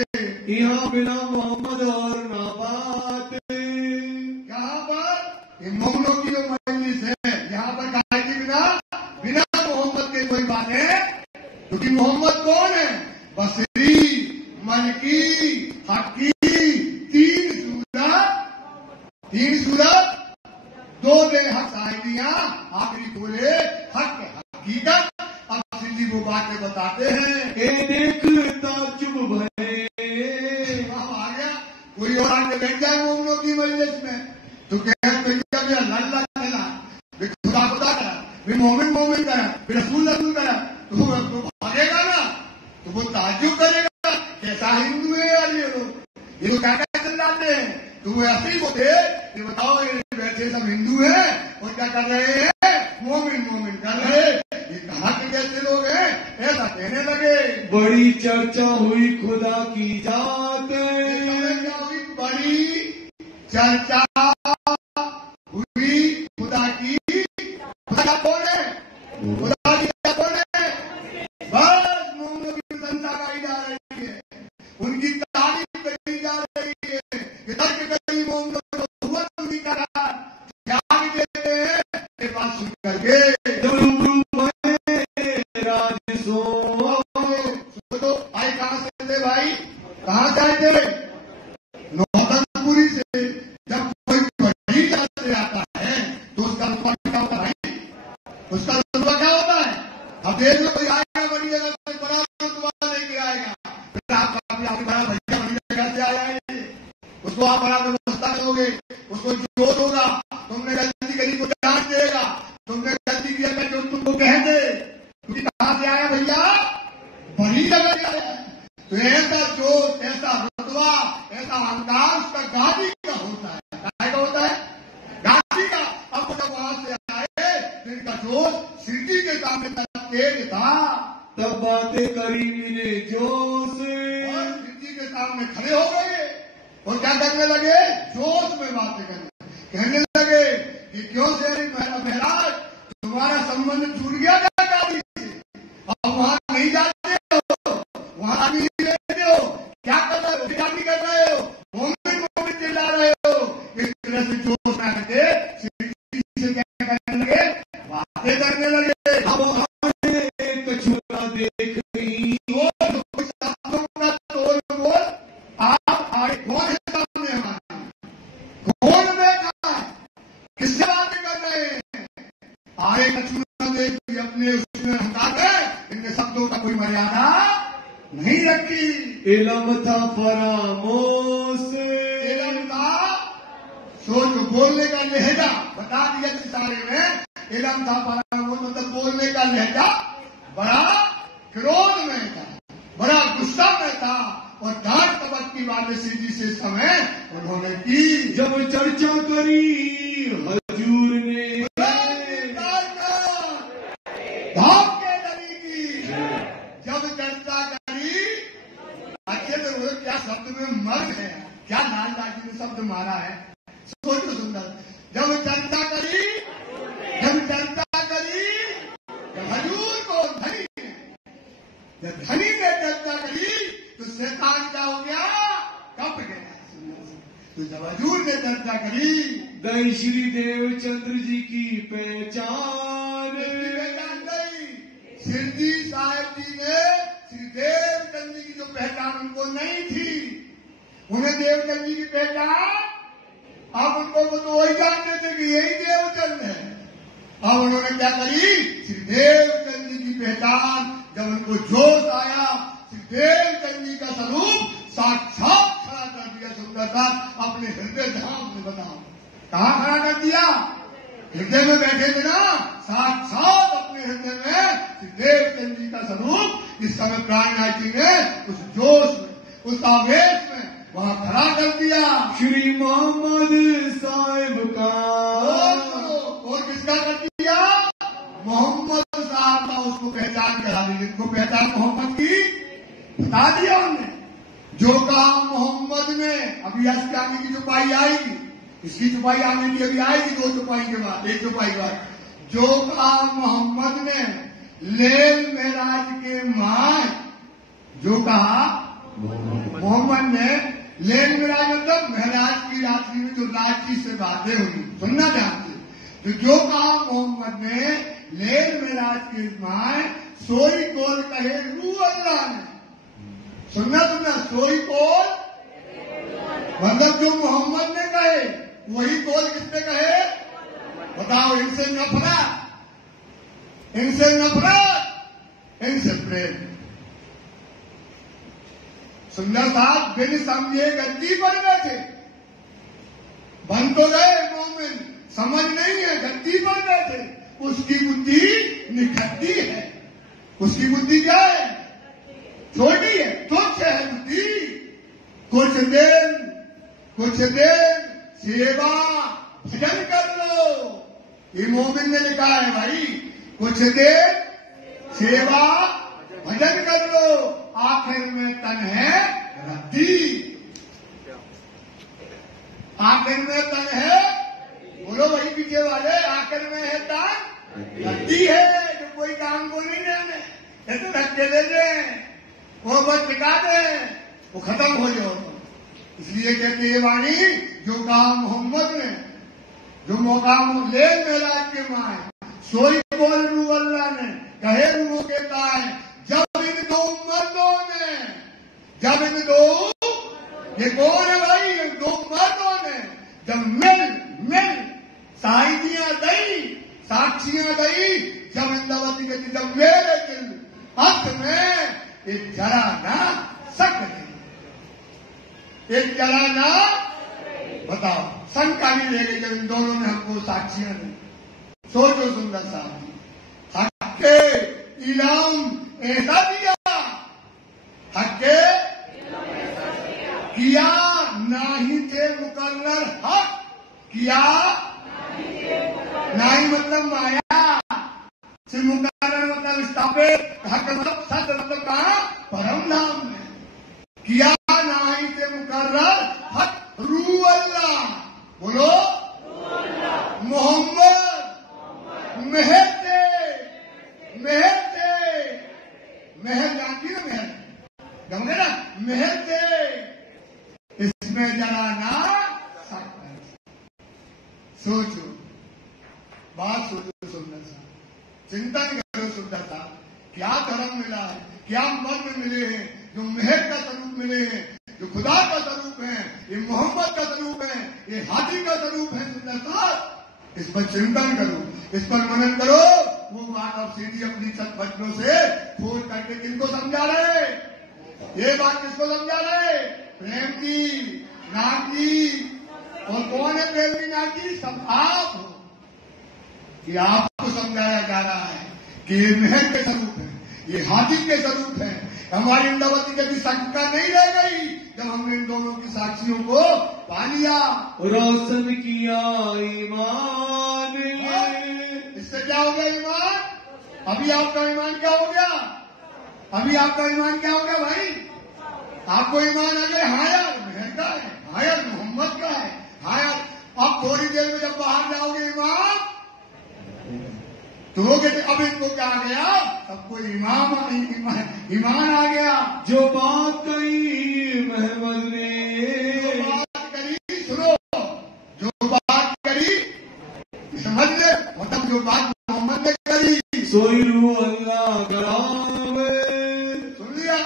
यहाँ बिना मोहम्मद और ना बात। यहाँ पर ये मोमिनों की जो मजलिस है, यहाँ पर गाय के बिना मोहम्मद के कोई बात है? क्योंकि मोहम्मद कौन है? बसरी, मलकी, हकी, तीन सूरत, दो दे हक साहिलियां, आखिरी बोले हक हकीकत। अब सिंधी वो बातें बताते हैं। ए देखता चुप भय। आ गया कोई और आगे बैठ जाए मोमिनों की मजलिस में तो कहे भैया मेरा लल्ला चला, खुदा खुदा करा, फिर मोमिन करा, फिर रसूल करा, तो भागेगा ना? तो वो ताज्जुब करेगा कैसा हिंदू है यार ये लोग, ये लोग क्या क्या चल जाते हैं। तो वो ऐसे ही बोले ये बताओ ये बैठे सब हिंदू हैं और क्या कर रहे हैं? मोमिन कर रहे। ये कहाँ के कैसे लोग हैं? ऐसा कहने लगे। बड़ी चर्चा हुई खुदा की जात। क्या हुई? बड़ी चर्चा हुई खुदा की। खुदा कौन है? खुदा की क्या कौन है? बस मोमिनों की प्रशंसा गाई जा रही है, उनकी तारीफ करी जा रही है। इधर के कई मोमिनों को हुआ नहीं करा, क्या देते हैं ये बात सुन करके। तो भाई कहाँ से थे? भाई कहाँ गए थे? नौतनपुरी से। जब कोई बड़ी जात से आता है तो उसका रुतबा क्या होता है भाई? उसका रुतबा क्या होता है? अब देख लो कोई आएगा बड़ी जगह से, बड़ा रुतबा लेके आएगा, फिर आप बड़ा भैया बड़ी जगह से आया है, उसको आप बड़ा व्यवस्था करोगे, उसको जोश होगा, तुमने गलती करी को डांट देगा, तुमने गलती किया कर जो तुमको कह दे, क्योंकि कहां से आया भैया? बड़ी जगह से आया। तो ऐसा जोश, ऐसा रुतबा, ऐसा अहंकार उसका गादी का होता है। क्या का होता है? गादी का। अब जब वहां से आए तो इनका जोश सिटी के सामने तेज था। तब बातें करी मिले जोश, और सिटी के सामने खड़े हो गए और क्या करने लगे? जोश में बातें कहने लगे कि क्यों से महाराज तुम्हारा संबंध छूट गया गाड़ी से, अब वहां नहीं जाते हो, वहां नहीं रहते हो, क्या कर रहे हो? नहीं कर रहे हो, मोमिन चिल्ला रहे हो। इस तरह से जोश में आके सिटी से क्या करने लगे? बातें करने लगे। एक छुरा देख रही आप आए कौन है सामने? हमारे कौन बैठा है? किससे बातें कर रहे हैं? आए कछुआ देख अपने उसमें हंकार है, इनके शब्दों का कोई मर्यादा नहीं रखी। इलम था फरामोश, इलम था सोच बोलने का लहजा बता दिया इशारे में। इलम था फरामोश मतलब बोलने का लहजा बड़ा क्रोध में था, बड़ा गुस्सा में था और डांट तबक की बातें सीधी से समय उन्होंने की। जब चर्चा करी हजूर ने धाम के नबी की, जब चर्चा करी, अच्छे तो बोलो क्या शब्द में मर्द है, क्या लाल लाजी ने शब्द मारा है, सोचो सुंदर। जब चर्चा करी, जब हजूर को धनी ने, जब धनी ने चर्चा करी तो शैतान क्या हो गया, कप गया। तो जब हजूर ने चर्चा करी, दई श्री देवचंद्र जी की पहचान गई। सिरजी साहब जी ने श्री देवचंद जी की जो पहचान उनको नहीं थी, उन्हें देवचंद जी की पहचान, अब उनको तो वही जानते थे कि यही देवचंद है। अब उन्होंने क्या करी, श्री देवचंद जी की पहचान, जब उनको जोश आया, श्री देवचंद जी का स्वरूप साक्षात खड़ा कर दिया। सुंदरता अपने हृदय धाम में, बताओ कहाँ खड़ा कर दिया, हृदय में बैठे थे ना, साक्षात अपने हृदय में श्री देवचंद जी का स्वरूप इस समय प्राणनाथ जी ने उस जोश में, उस आवेश में वहां खड़ा कर दिया। श्री मोहम्मद साहिब का और किसका कर दिया, मोहम्मद साहब का उसको पहचान करा दी। जिनको पहचान मोहम्मद की बता दिया उन्होंने, जो कहा मोहम्मद ने, अभी इसके आगे की चुपाई आएगी, इसकी चुपाई आने की अभी आएगी, 2 चुपाई के बाद, 1 चुपाई के बाद। जो कहा मोहम्मद ने लेल महराज के माए, जो कहा मोहम्मद ने लेल महराज मतलब महराज की रात्रि में जो रात्रि से बातें हुई, सुनना जानते, तो जो कहा मोहम्मद ने लेल महराज के माए, सोई कोल कहे रू अल्लाह ने। सुनना, सोई कोल मतलब जो मोहम्मद ने कहे वही कोल किसने कहे, बताओ। इनसे नफरत, इनसे प्रेम। सुंदर साहब बिन समझे गद्दी पर बैठे, बन तो गए मोमिन, समझ नहीं है, गद्दी पर बैठे। उसकी बुद्धि निखरती है, उसकी बुद्धि क्या है, छोटी है, तुच्छ है बुद्धि। कुछ देर सेवा भजन कर लो, ये मोमिन ने लिखा है भाई। कुछ देर सेवा भजन कर लो, आखिर में तन है रद्दी, आखिर में तन है, बोलो भाई पीछे वाले, आखिर में है तन रद्दी है। जो कोई काम को नहीं रहने, ऐसे धक्के दे दे, वो बस टिका दे, वो खत्म हो जाओ। इसलिए कहते ये वाणी, जो कहा मोहम्मद ने, जो मकाम ले मेराज के माए, सोई बोल रू अल्लाह ने, कहे रू के ताए। जब इन दो मर्दों ने, जब इन दो, ये कौन है भाई, इन 2 मर्दों ने जब मिल साहिदियां दई, साक्षियां दई, जब इंदावती कहती, जब मेरे दिल अंत में एक जरा ना सक नहीं, एक जरा ना, बताओ शंका नहीं रह गई जब इन दोनों ने हमको साक्षियां दी। सोचो सुंदर साहब, हक्के इलाम ऐसा दिया, हक्के किया नाही थे मुकर्रर हक, किया नाही मतलब माया से, मुकर्रर मतलब स्थापित, हक मतलब सत्य मतलब कहा परम धाम में। किया नाही थे मुकर्रर हक रू अल्लाह, बोलो मोहम्मद मेहर थे, मेहर जानती ना, मेहर समझे ना, मेहर थे, इसमें जरा ना सकता। सोचो, बात सोचो सुंदर सा, चिंतन करो सुंदर सा, क्या धर्म मिला है, क्या मर्म मिले हैं, जो मेहर का स्वरूप मिले हैं, जो खुदा का स्वरूप है, ये मोहम्मद का स्वरूप है, ये हाथी का स्वरूप है। सुंदर सा, इस पर चिंतन करो, इस पर मनन करो। वो बात अब सीधी अपनी सत्वचनों से फोन करके किनको समझा रहे, ये बात किसको समझा रहे, प्रेम की, नाम की। और कौन है प्रेम की, नाम की, सब आप हो। कि आपको समझाया जा रहा है कि ये मेहर के स्वरूप है, ये हाथी के स्वरूप है। हमारी इंद्रावती कभी शंका नहीं रह गई जब हमने इन दोनों की साक्षियों को पा लिया, रोशन किया ईमान। इससे क्या हो गया ईमान? अभी आपका ईमान क्या हो गया? अभी आपका ईमान क्या हो गया भाई? आपको ईमान आ गया हायर महर का है, हायर मोहम्मद का है, हायर। अब थोड़ी देर में जब बाहर जाओगे ईमान तो अब इनको क्या आ गया? सबको ईमान आ गया। जो बात कही महमद ने, जो बात करी सुनो, जो बात करी समझ ले, मतलब जो बात मोहम्मद ने करी सोई रू अल्लाह करावे। सुन लिया?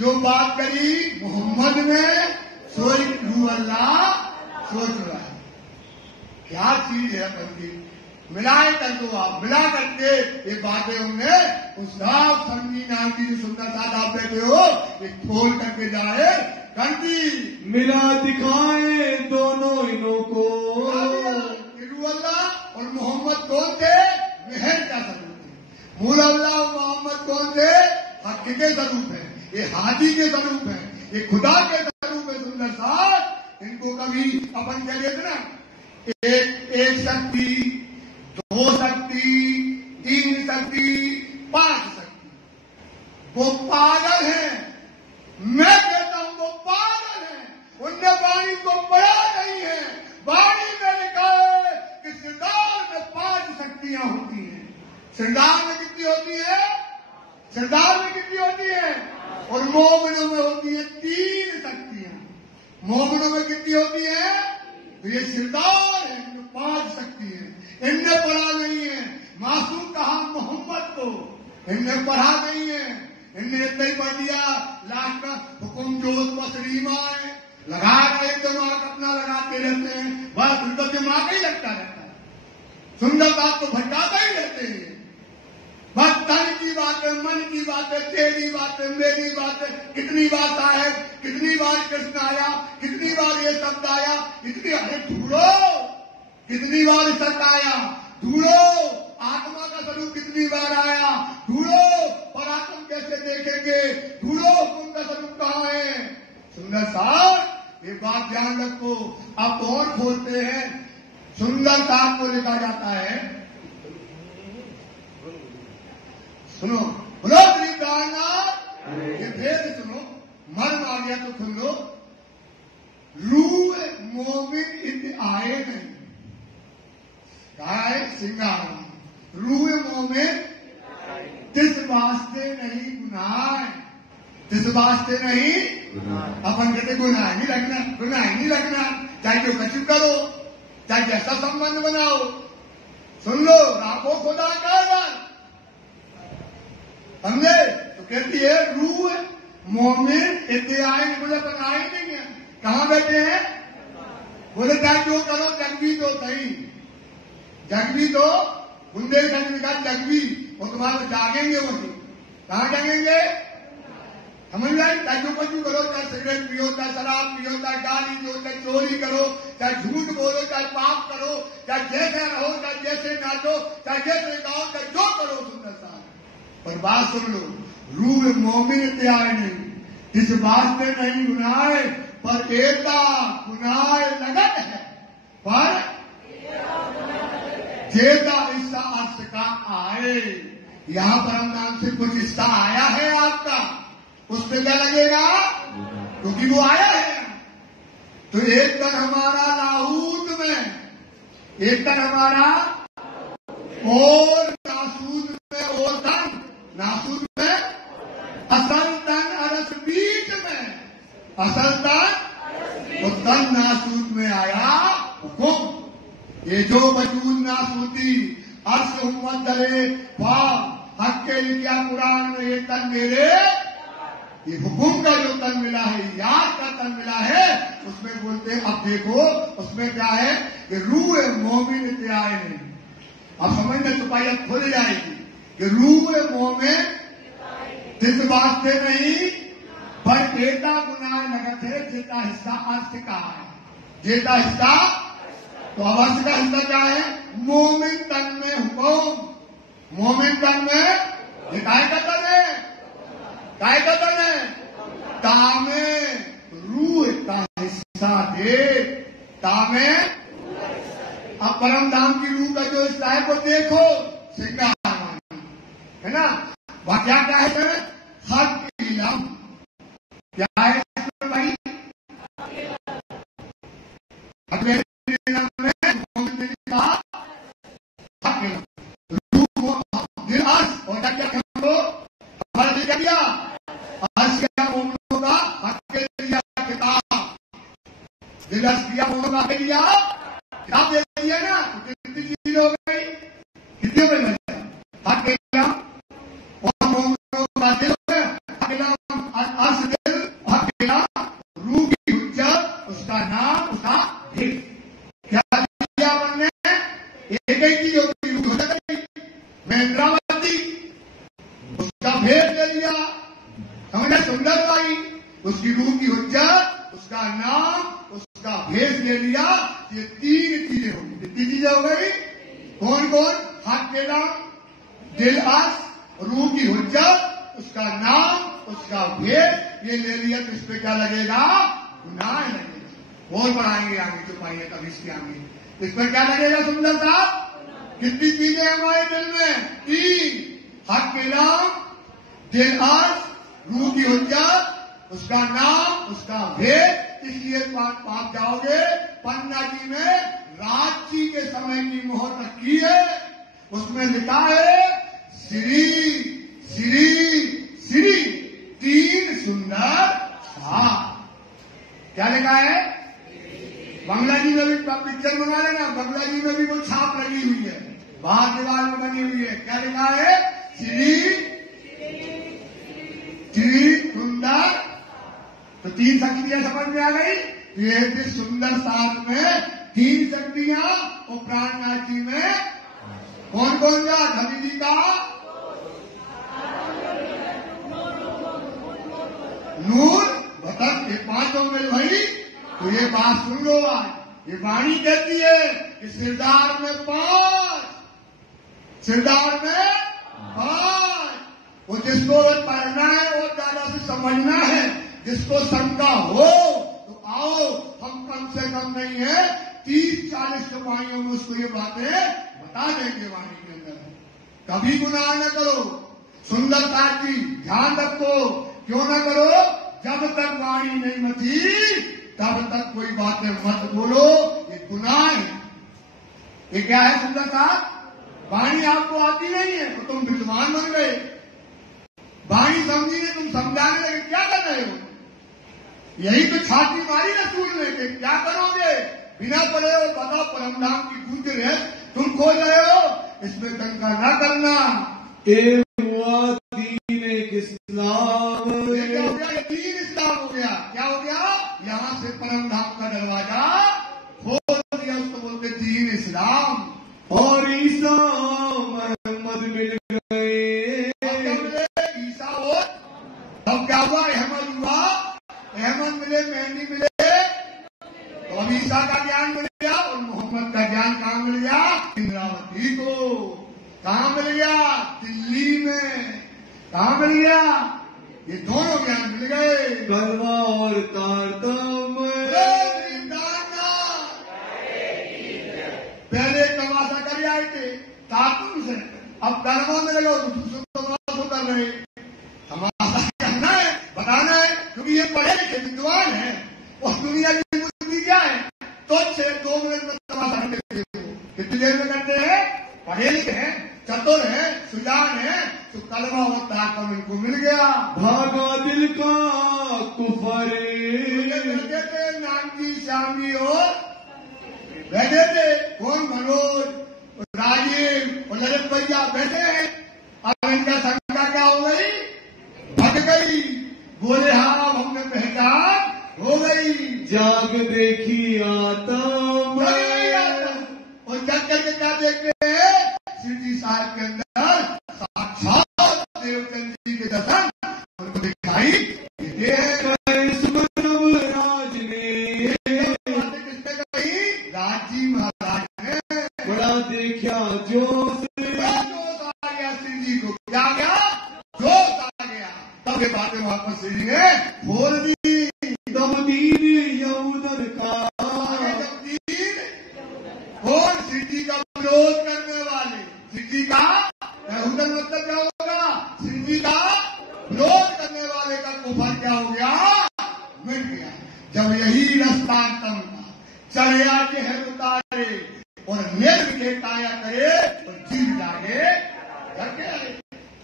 जो बात करी मोहम्मद ने सोई रू अल्लाह सोच रहा है। क्या चीज है बंदी? मिलाए कर दो आप, मिला करके ये बातें हमने उस साफ संगी नाम की जो सुंदर साथ आप बैठे हो ये खोल करके जाए कर दी। मिला दिखाए दोनों इनों को। अल्लाह और मोहम्मद कौन थे? महर का स्वरूप थे। मूल अल्लाह और मोहम्मद कौन थे? हक के स्वरूप है, ये हादी के स्वरूप है, ये खुदा के स्वरूप है। सुंदर साथ इनको कभी अपन कह देते ना, एक शक्ति, दो शक्ति, तीन शक्ति, पांच शक्ति। वो पागल है, मैं कहता हूं वो पागल है। उनने वाणी को पढ़ा नहीं है। वाणी में लिखा है कि श्रृंगार में 5 शक्तियां होती हैं। श्रृंगार में कितनी होती है? श्रृंगार में कितनी होती है? और मोमिनों में होती है 3 शक्तियां। मोमिनों में कितनी होती है? तो ये श्रृंगार है, 5 शक्ति है। इनने पढ़ा नहीं है। मासूम कहा मोहम्मद को, इनने पढ़ा नहीं है। इनने इतना ही पढ़ दिया, लास्ट का हुक्म जोत बसरीमा है, लगा एक दिमाग अपना लगाते रहते हैं, बस उनका दिमाग ही लगता रहता है। सुंदर बात तो भटकाता ही रहते हैं। बस तन की बातें, मन की बातें, तेरी बातें, मेरी बातें, कितनी बार साहेब, कितनी बार कृष्ण आया, कितनी बार ये शब्द आया, कितनी अरे ढूंढो, कितनी बार सत्य आया, ढूंढो। आत्मा का स्वरूप कितनी बार आया, ढूंढो। पराक्रम कैसे देखेंगे, ढूंढो। उनका स्वरूप कहाँ है? सुंदर साहब ये बात ध्यान रखो। अब कौन खोलते हैं? सुंदर साहब को लिखा जाता है। सुनो, बोलो श्री कायनात, ये भेद सुनो, मर्म आ गया तो सुन लो। रूह मोमिन इत आए नहीं, कहा है सिंगार। रूह मोमिन तिस वास्ते नहीं गुनाह, तिस वास्ते नहीं। अपन कहते गुनाह नहीं लगना, गुनाह नहीं लगना, चाहे जो कछु करो, चाहे जैसा संबंध बनाओ। सुन लो, राखो खुदा का डर, समझे? तो कहती है रूह मोमिन इतने आए नहीं, बोले पर आए नहीं है। कहां बैठे हैं? बोले चाहे जो करो, जग भी तो सही, जग भी तो बुंदेलखंड में कहा जग भी, और तुम्हारे जागेंगे वो। कहां जागेंगे? समझ में? चाहे जो कुछ करो, चाहे सिगरेट पियो, चाहे शराब पियो, चाहे गाली दो, चाहे चोरी करो, चाहे झूठ बोलो, चाहे पाप करो, चाहे जैसे रहो, चाहे जैसे नाचो, चाहे जैसे गाओ, चाहे जो करो। सुंदर साहब पर बात सुन लो, रूह मोमिन तैयार नहीं, इस बात में नहीं गुनाह, पर एता गुनाह लगत है, पर जेता हिस्सा अर्थ का आए। यहां पर हम नाम से कुछ हिस्सा आया है आपका, उस पर क्या लगेगा? क्योंकि वो आया है। तो एक तन हमारा लाहूत में, एक तन हमारा और नासूद में, और तन नासूद में, असल तन अरस बीच में, असल तन और तन नासूद में आया हुक्म। ये जो वजूद नासूदी अर्श उम्मत दरे पाप हक के लिखा कुरान में, ये तन मेरे, ये हुक्म का जो तन मिला है, याद का तन मिला है, उसमें बोलते हैं। अब देखो उसमें क्या है कि रूह मोमिन तैयार नहीं। अब समझ में सिपाही खुल जाएगी कि रूह मोमिन जिस वास्ते नहीं, पर जेता गुनाह लगत है, जेता हिस्सा अर्श का है, जेता हिस्सा। तो अर्श का हिस्सा क्या है? मोमिन तन में हुक्म, मोमिन तन में हिदायत का तन है। काय का तन है? तामे रूह का हिस्सा दे, तामे अब परम धाम की रूह का जो हिस्सा है वो देखो, श्रृंगार है ना। वह क्या क्या है? हक इलम, क्या है भाई? अगले इलम में कहा हक इलम, रूह दिल अर्श और क्या करो हमारा दिल क्या दिया? अर्श क्या मोमनों का हक के दिया किताब, दिल अर्श किया मोमनों का हक दिया किताब दे दिया ना। कितनी चीज हो गई? कितनी हो गई? हक इलम और मोमनों का दिल हो गया, हक इलम अर्श दिल, हक इलम रूह की हुज्जत, उसका नाम, उसका भेद। क्या दिया हमने? एक ही चीज होती, रूह हो गई महेंद्रावती, उसका भेद दे दिया हमने, सुंदर भाई उसकी रूह की हुज्जत, उसका नाम, उसका भेद दे दिया। ये तीन चीजें होंगी। कितनी चीजें हो गई? कौन कौन? हक इलम, दिल अर्श, रूह की हुज्जत, उसका नाम, उसका भेद। ये ले लिया तो इस पे क्या लगेगा? गुनाह लगेगा। और बढ़ाएंगे आगे जो पाइए तब इसके आगे, इस पर क्या लगेगा? सुंदर साहब कितनी चीजें हमारे दिल में? तीन, हक इलम, दिल अर्श, रूह की हुज्जत, उसका नाम, उसका भेद। इसलिए आप जाओगे पन्ना जी में रांची के समय की मोहर रखी है, उसमें लिखा है श्री श्री श्री तीन सुंदर छाप। क्या लिखा है? बंगला जी में भी पिक्चर बना लेना, बंगला जी में भी वो छाप लगी हुई है, बाहर दीवार में बनी हुई है। क्या लिखा है? श्री श्री सुंदर। तो तीन शक्तियां समझ में आ गई। ये थे सुंदर साथ में तीन शक्तियां, और प्राणनाथ जी में कौन कौन था? धनी जी का नूर बतन, ये पांचों मिल भाई। तो ये बात सुन लो, आज ये वाणी कहती है कि सिरदार में 5, सिरदार में 5। वो जिसको पढ़ना है वो ज्यादा से समझना है, जिसको शंका हो तो आओ, हम कम से कम नहीं है 30-40 चौपाइयों में उसको ये बातें बता देंगे वाणी के अंदर। कभी गुनाह न करो, सुंदरता की ध्यान रखो। क्यों न करो? जब तक वाणी नहीं मची तब तक कोई बातें मत बोलो, ये गुनाह है। ये क्या है सुंदरता? वाणी आपको आती नहीं है तो तुम विद्वान बन गए, वाणी समझी नहीं, तुम समझाने लगे, क्या कर रहे हो? यही तो छाती मारी ना सूझने के, क्या करोगे? बिना पढ़े हो बताओ परमधाम की पूछ रहे तुम खोल रहे हो, इसमें शंका ना करना। दीन इस्लाम, ये क्या हो गया? ये दीन इस्लाम हो गया। क्या हो गया? यहां से परमधाम का दरवाजा खोल दिया, उसको बोलते दीन इस्लाम। और ईसा मोहम्मद मिल गए। ईसा और अब क्या हुआ? अहमद हुआ, अहमद मिले, मेहंदी मिले, तो अब ईसा का ज्ञान मिल गया और मोहम्मद का ज्ञान कहां मिल गया? इंद्रावती को। कहां मिल गया? दिल्ली में। कहां मिल गया? ये दोनों ज्ञान मिल गए, कलवा और तारतम। पहले तमाशा कर आए थे तातुम से, अब कलमा में लगो तो कर रहे। तमाशा करना है, बताना है, क्योंकि ये पढ़े लिखे विद्वान है और दुनिया की बुद्धि क्या है? तो 2 मिनट में तमाशा करते हैं। कितनी देर में करते हैं? पढ़े लिखे हैं, चतुर है, सुजान है, तो कलमा और तातुम इनको मिल गया। भागा दिल का कुफर। बैठे थे नानकी, श्यामी और बैठे थे कौन? मनोज, राजीव और ललित भैया बैठे हैं। अब इनका शंका क्या हो गई? भट गई। बोले हाँ अब हमने पहचान हो गई। जाग देखी आता और जग करके क्या देखते हैं? श्री जी साहब के अंदर साक्षात देवचंद जी के दर्शन उनको दिखाई देते हैं। राज ने किसने कही? राजी महाराज ने। बड़ा देखा जोश जोश आ गया श्री जी को। क्या गया? जोश आ गया। तब ये बातें वापस श्री जी ने खोल दी। तब दीन यहूदन का, जब दीन और श्री जी का विरोध करने वाले, श्री जी का यहूदन मतलब क्या होगा, श्री जी का विरोध करने वाले का कुफर क्या हो गया, मिट गया। जब यही रास्ता तम का चढ़या के है उतारे और निर्विघे काया करे और जीव जागे करके आए।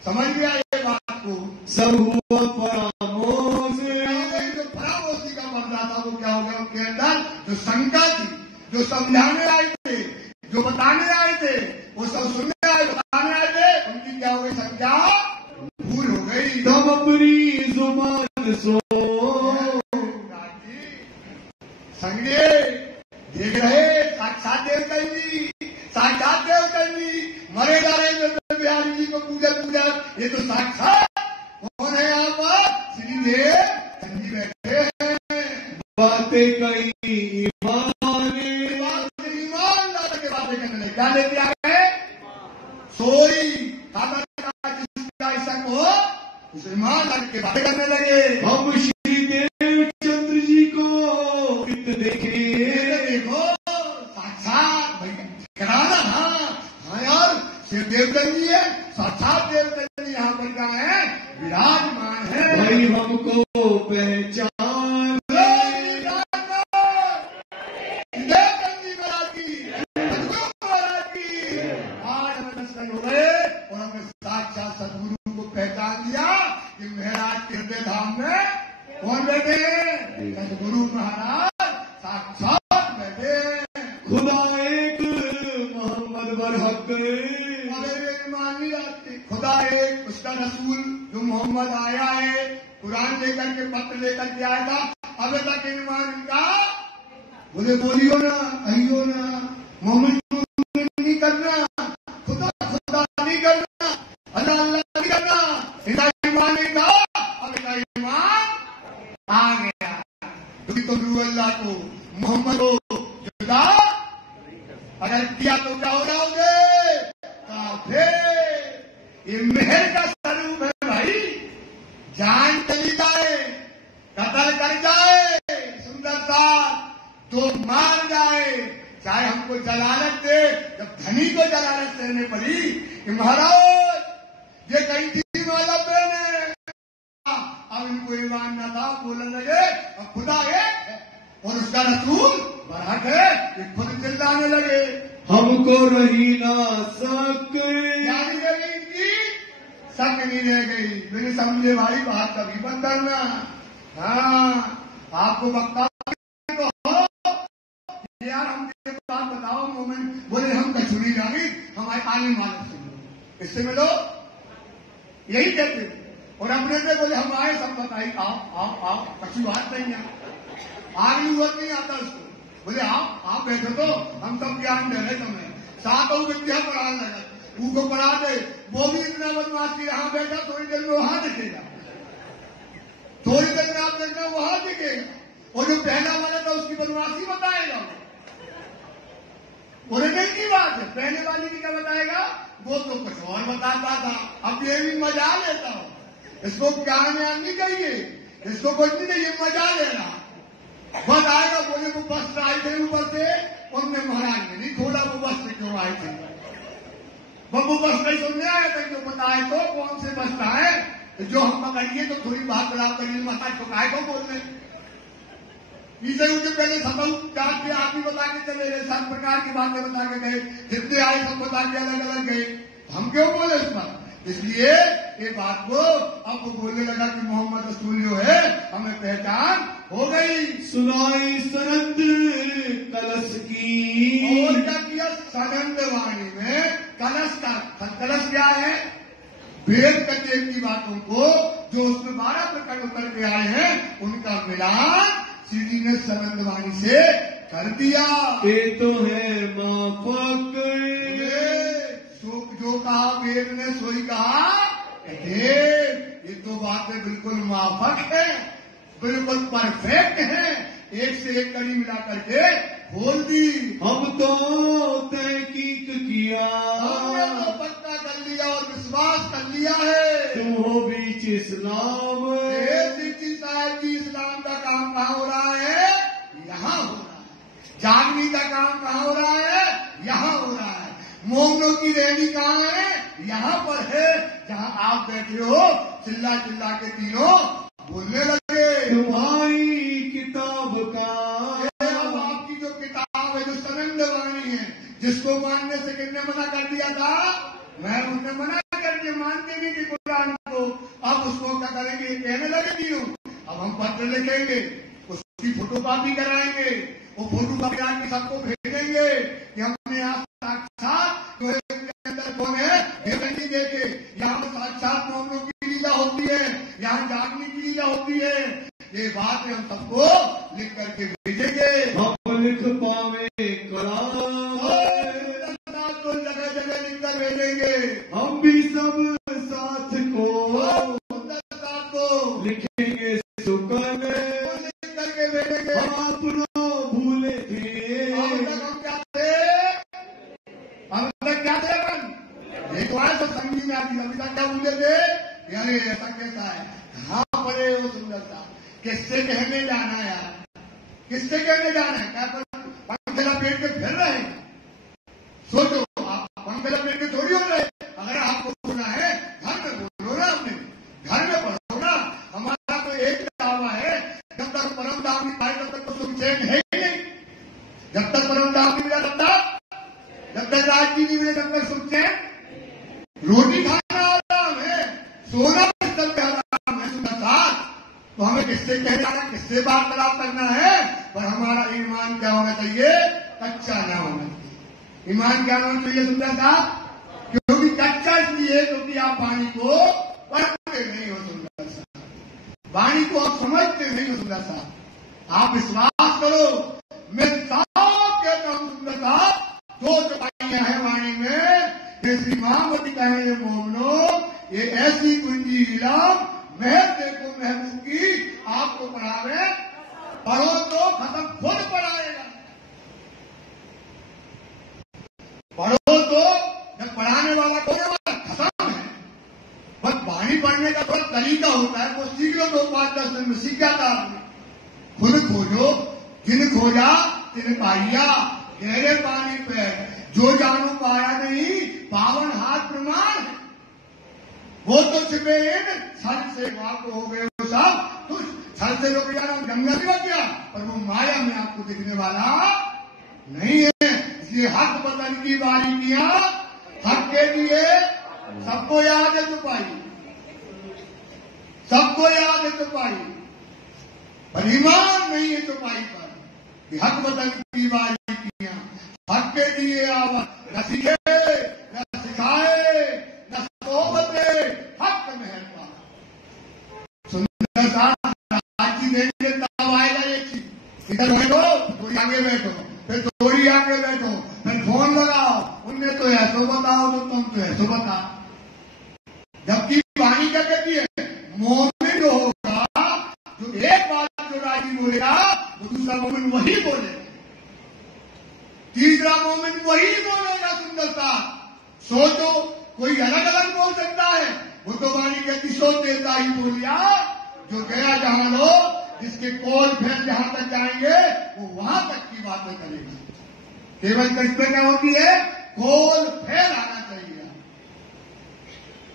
समझ गया ये बात को। सब हुआ परामोश, जो परामोशी का मसला था वो क्या हो गया उनके अंदर, जो शंका थी, जो समझाने आए थे, जो बताने आए थे, वो सब सुनने आए, बताने आए थे, उनकी क्या हो गई, शंका भूल हो गई। तब अपनी जुबान सो, संगे देख रहे साक्षात देवता जी, साक्षात देवता जी मरे जा रहे हैं बिहारी जी को पूजा पूजा, ये तो साक्षात कौन है यहाँ पर, श्री देव जी बैठे हैं। बातें कई ईमान के बातें करने लगे, क्या लेते आ गए, सोई खाता जिसका ऐसा को उस ईमान के बातें करने लगे। हम श्री देवचंद्र जी को इत देखे, देखो साक्षात भाई कराना, हाँ यार शिव देवचंद जी है, साक्षात देवचंद जी यहाँ पर क्या है, विराजमान है। भाई हमको पहचान, देवचंद जी महाराज की आज हमें दर्शन हो गए और हमने साक्षात सदगुरु को पहचान लिया कि महाराज के हृदय धाम में कौन बैठे हैं, सदगुरु महाराज साक्षात बैठे हैं। खुदा एक मोहम्मद बरहक, मान नहीं आती, खुदा एक, उसका रसूल जो मोहम्मद आया है, कुरान लेकर के पत्र लेकर के आया था, अब तक ईमान इनका, बोले बोलियो ना, कहियो ना, मोहम्मद नहीं करना, खुदा खुदा नहीं करना, अल्लाह अल्लाह नहीं करना, इनका ईमान नहीं था, अब इनका ईमान आ गया। क्योंकि तो अल्लाह को मोहम्मद को जुदा अगर किया तो क्या हो जाओगे, काफिर। ये मेहर का स्वरूप है भाई, जान चली जाए, कत्ल कर जाए, सुंदर सा तो मार जाए, चाहे हमको जलालत दे, जब धनी को जलालत देने पड़ी कि महाराज ये कहीं थी वाला पेन है, अब इनको ईमान न था, बोलने लगे अब खुदा है और उसका रसूल बरहक है, ये खुद चिल्लाने लगे। हमको रही ना सक, यानी रही इनकी शक नहीं रह गई। मैंने समझे भाई बात कभी मत करना, हाँ आपको वक्ता तो हो यार, हम बात बताओ मोमेंट, बोले हम कचुरी जागी, हमारे आलिम वाले सुनो, इससे मिलो, यही कहते थे। और अपने से बोले हम आए, सब बताइए, आओ आओ आओ, कछु बात नहीं है, आगे हुआ नहीं आता उसको, बोले आप बैठो तो हम सब ज्ञान दे रहे तुम्हें, सातों विद्या पढ़ाने लगा, उनको पढ़ा दे, वो भी इतना बदमाश की यहाँ बैठा, थोड़ी देर में वहां दिखेगा, थोड़ी देर में आप देखना वहां दिखेगा, और जो पहला वाला था उसकी बदमाशी बताएगा, ओरिजिनल की बात है, पहले वाली की क्या बताएगा, वो तो कुछ और बताता था, अब ये भी मजा लेता हूं, इसको ज्ञान नहीं कहिए, इसको कुछ नहीं चाहिए, मजा लेना बस आएगा। बोले वो बस आए थे ऊपर से, उनने महाराज ने नहीं खोला वो बस से क्यों आए थे, वो बस नहीं सुनने आए थे, जो बताए तो कौन से बस आए, जो हम पकड़िए तो थोड़ी बात बड़ा करिए, मसाज को काय को बोल रहे, इसे उनसे पहले सब जात के आदमी बता के चले गए, सब प्रकार की बातें बता के गए, जितने आए सब बता के अलग अलग गए, हम क्यों बोले इस पर, इसलिए ये बात को अब वो बोलने लगा कि मोहम्मद रसूल जो है हमें पहचान हो गई। सुनाई सनंद कलश की, और क्या किया, सनंद वाणी में कलश का, कलश क्या है, वेद कटे की बातों को जो उसमें 12 प्रकरण उतर के आए हैं उनका मिलान श्री जी ने सनंद वाणी से कर दिया। ये तो है माफक, जो कहा वेद ने सोई कहा, ये तो बातें बिल्कुल माफक है, बिल्कुल परफेक्ट है, एक से एक कड़ी मिला करके खोल दी। हम तो तहकीक किया, हमने तो पक्का कर लिया और विश्वास कर लिया है, तुम हो भी बीच इस्लाम। सिद्धी साहब जी इस्लाम का काम कहाँ हो रहा है? यहाँ हो रहा है। जागनी का काम कहाँ हो रहा है? यहाँ हो रहा है। मोमनों की रैली कहाँ है? यहाँ पर है, जहाँ आप बैठे हो। चिल्ला चिल्ला के तीनों बोलने लगे, तुम्हारी किताब का। अब आपकी जो किताब है, जो सनंद वाणी है, जिसको मानने से किसने मना कर दिया था? मैं उन्हें मना करके मानते नहीं कि कुरान को। अब उसको क्या करेंगे? कहने लगे तीनों, अब हम पत्र लिखेंगे, उसकी फोटो कॉपी कराएंगे, वो फोटो कॉपी करा के सबको भेजेंगे कि हमने यहाँ साक्षात के अंदर कौन है नहीं देखे। यहाँ साक्षात मोमनों की लीला होती है, यहाँ जागने की लीला होती है। ये बात हम सबको लिख करके भेजेंगे। हम लिख पावे कलाम, तो जगह जगह लिख कर भेजेंगे। हम भी सब साथ को लिखेंगे सुकन, लिख करके भेजेंगे। हम अपना भूले थे। हम क्या थे? हम तक क्या थे? अपन एक बार तो संगी में आती, अभी तक क्या भूले थे? यार ऐसा कैसा है? हाँ पड़े हो सुंदरता। किससे कहने जाना है यार? किससे कहने जाना है? क्या पंख लपेट के फिर रहे हैं? सोचो, आप पंख लपेट के थोड़ी हो रहे। अगर आपको सुना है, घर में बोलो ना, अपने घर में पढ़ो ना। हमारा तो एक दावा है, जब तक परम धाम नहीं पाए तब तक तो सुख चैन है ही नहीं। जब तक परम धाम नहीं मिला तब तक, जब तक राजगी नहीं मिले तब तक सुख चैन। रोटी खाना आराम है, सोना सब आराम है, सुना। तो हमें किससे कहना है, किससे वार्तालाप करना है? पर हमारा ईमान क्या होना चाहिए? कच्चा ना होना चाहिए। ईमान क्या होना चाहिए सुंदर साहब? क्योंकि कच्चा इसलिए क्योंकि आप पानी को पढ़ते नहीं हो सुंदर साहब, वाणी को आप समझते नहीं हो सुंदर साहब। आप विश्वास करो, मैं साफ कहता हूं सुंदर साहब, दो चौपाइयां हैं वाणी में। ये श्री महामती कहे ये मोमनो, ये ऐसी कुंजी इलाम महल देखो महबूब की, आपको पढ़ावे, पढ़ो तो खत्म खुद पढ़ाएगा। पढ़ो तो जब पढ़ाने वाला कौन है? खत्म है। बस वाणी पढ़ने का थोड़ा तरीका होता है, वो सीख लो 2-5-10 दिन में सीख जाता है। खुद खोजो, जिन खोजा तिन पाइया, गहरे पानी पे जो जानो पाया नहीं, पावन हाथ प्रमाण है। वो तो छिपे इन छल से वाक हो गए हो सब। तो छल से रुक जाना जंगल में गया, पर वो माया में आपको दिखने वाला नहीं है। इसलिए हक बदन की बारीकियां हक के लिए सबको याद है छुपाई, सबको याद है छुपाई, पर ईमान नहीं है छुपाई पर। हक बदन की बारीकियां हक के लिए आवाज न सीखे न सिखाए न सोबते हक मेहरबा। सुंदर साहब राजी देंगे तब आएगा ये चीज। इधर बैठो, थोड़ी आगे बैठो, फिर थोड़ी आगे बैठो, फिर फोन लगाओ, उनने तो ऐसो बताओ, तो तुम तो ऐसो बताओ। जबकि वाणी क्या कहती है? मोमिन जो होगा, जो एक बात जो राजी बोलेगा, वो दूसरा मोमिन वही बोलेगा, तीसरा मोमिन वही बोलेगा। सुंदरता सोचो, कोई अलग अलग बोल सकता है? वो तो वाणी कहती सोच देता ही बोलिया, जो गया जहां लो, जिसके कोल फिर जहां तक जाएंगे वो वहां तक की बातें करेगा। केवल किसमें क्या होती है? कोल फिर आना चाहिए।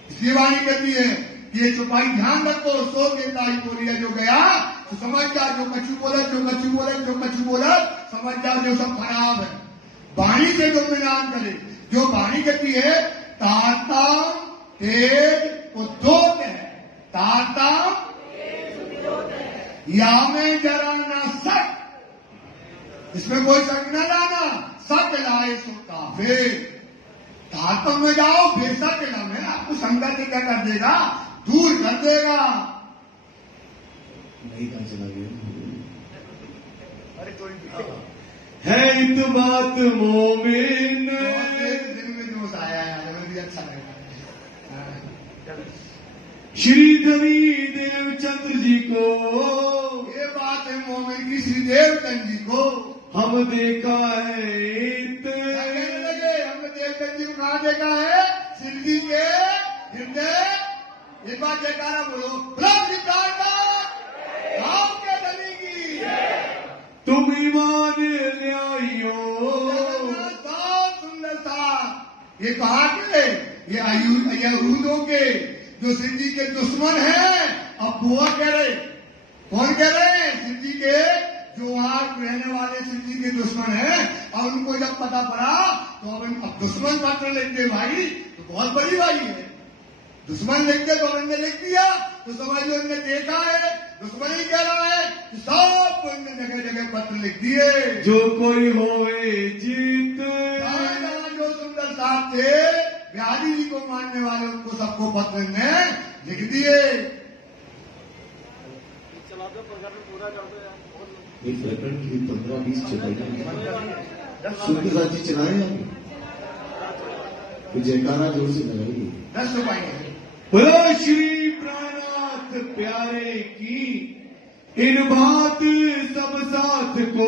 इसलिए वाणी कहती है कि ये छुपाई ध्यान रखो, सो देता ही बोलिया, जो गया तो समझ जा, जो कछु बोला, जो कछु बोला, जो कछु बोला, समझ जा जो सब खराब है। वाणी से जो मिलान करे, जो वाणी कहती है तारता तेज उद्योग है, तारता या में जरा ना सक, इसमें कोई शक न लाना, सक लाए सो काफे। तारतम में जाओ बेशक इलम है, आपको संगत क्या कर देगा? दूर कर देगा। नहीं कहां चला गया? अरे कोई है इत बात मोमिन, दिन में जोश आया है, हमें भी अच्छा लगा। श्रीधरी देवचंद्र जी को, ये बात है मोमिन की श्री देवचंद जी को हम देखा है। कहने लगे हमने देवचंद जी को कहा देखा है? सिद्धि के हृदय एक बार जयकारा बोलो, प्रभु राम के धनी की तुम ईमान ले आइयो। बहुत सुंदर था। ये कहा के ये यहूदियों के जो सिंह जी के दुश्मन हैं, अब बुआ कह रहे, कौन कह रहे हैं? सिंह जी के जो वहां रहने वाले सिंह जी के दुश्मन हैं, और उनको जब पता पड़ा तो अब दुश्मन पत्र लिख दे भाई, तो बहुत बड़ी बात है। दुश्मन लिख दे तो उन्होंने लिख दिया, तो समझ लो उन्होंने देखा है, दुश्मन ही कह रहा है, तो सब उन्होंने जगह जगह पत्र लिख दिए। जो कोई होए जीत, जो सुंदर साहब थे बिहारी जी को मानने वाले, उनको सबको पत्र में लिख दिए। एक सेकंड की 15-20 चलाइए, सुखदास जी चलाए तो जयकारा जोर से लगाइए। 10 रुपये बोलो श्री प्राणनाथ प्यारे की इन बात सब साथ को।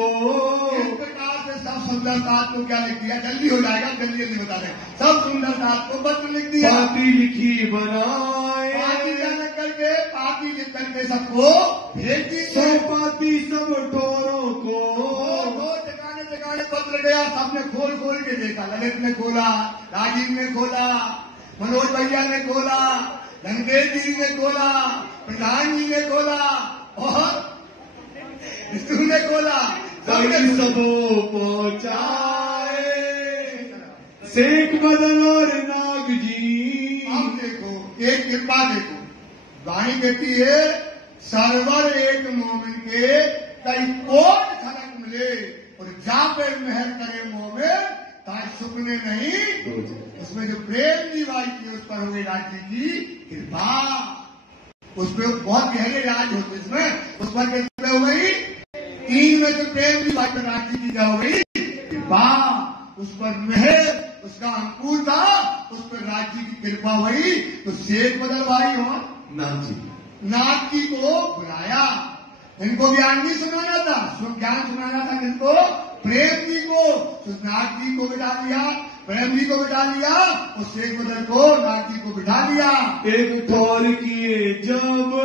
इस प्रकार से सब सुंदर साथ को क्या लिख दिया? जल्दी हो जाएगा, जल्दी जल्दी बता दें। सब सुंदर साथ को पत्र लिख दिया, पाती लिखी बनाए, पाती लिख करके, पाती लिख करके सबको भेज दी। सो पाती सब टोरों को, जगाने जगाने पत्र गया, सबने खोल खोल के देखा। ललित ने खोला, राजीव ने खोला, मनोज भैया ने खोला, धनदेव जी ने खोला, प्रधान जी ने खोला, और ने खोला, सबने सबो पहुंचाए शेख मदन और नाग जी। अब देखो एक कृपा देखो, वाणी कहती है सरवर एक मोमिन के कई कोट खड़क मिले, और जा पे मेहर करे मोमिन ताकि सुखने नहीं। उसमें जो प्रेम की बात की उस पर हो गई राज्य की कृपा, उसमें बहुत गहरे राज होते, इसमें उस पर कितने हो गई? 3 में से प्रेम की बात राज्य की क्या हो गई? कृपा। उस पर मेहर, उसका अंकुर था, उस पर राज्य की कृपा हुई। तो शेख बदल भाई हो नाथ जी को बुलाया, इनको ज्ञान नहीं सुनाना था, ज्ञान सुनाना था किसको? प्रेम जी को। तो नाथ जी को बिठा दिया, प्रेम जी को बिठा लिया, और शेख बदल को नाथ जी को बिठा दिया। एक ठौर किए जब उनको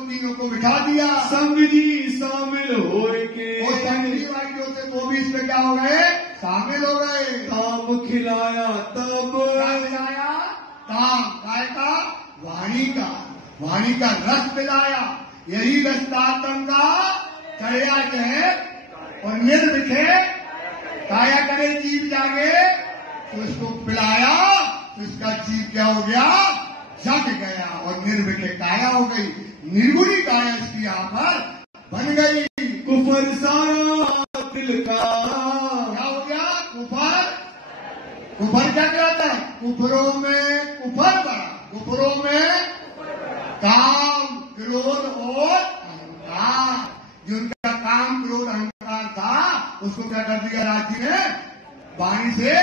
तीनों को बिठा दिया, संग जी शामिल होए के, और संगी वाक्यों से वो भी इसमें क्या हो गए? शामिल हो गए। काम खिलाया तब, खिलाया काम काय का? वाणी का, वाणी का रस पिलाया। यही रसदातन का चढ़िया है, और निर्विखे काया करे जीव जागे, तो इसको पिलाया, तो इसका जीव क्या हो गया? जग गया, और निर्विखे काया हो गई, निर्गुणी काया इसकी यहाँ पर बन गई। कुफर सारा दिल का क्या हो गया? कुफर। कुफर क्या कहता है? कुफरों में कुफर बड़ा, कुफरों में काम क्रोध और अहंकार। जो उनका काम क्रोध अहंकार था, उसको क्या कर दिया राज्य ने? वाणी से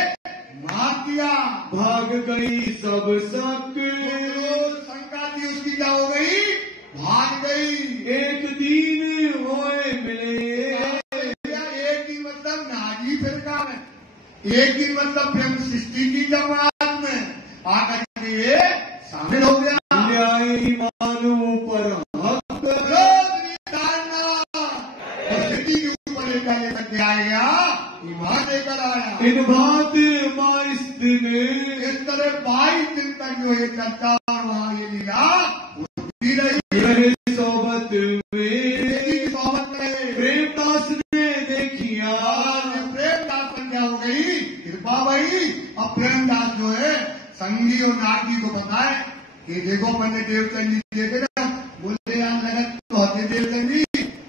मार दिया। भाग गई सब शक, शंका थी उसकी क्या हो गई? भाग गई। एक दिन होए मिले, एक दिन मतलब नाजी फिरका में, एक दिन मतलब प्रेम सृष्टि की जमात में आकर के शामिल हो गया। मानू पर हक स्थिति के ऊपर लेकर के आएगा, ईमान लेकर आया। इन बात 22 दिन, इस तरह 22 दिन तक जो ये चर्चा और वहाँ ये लीला होती रही। रहे सोबत में, सोबत में प्रेमदास ने देखिया, प्रेमदास पर क्या हो गई? कृपा भाई। अब प्रेमदास जो है संगी और नाथ जी को बताए कि देखो मैंने देवचंद जी देखे ना, बोले यार लगत तो होते देवचंद जी,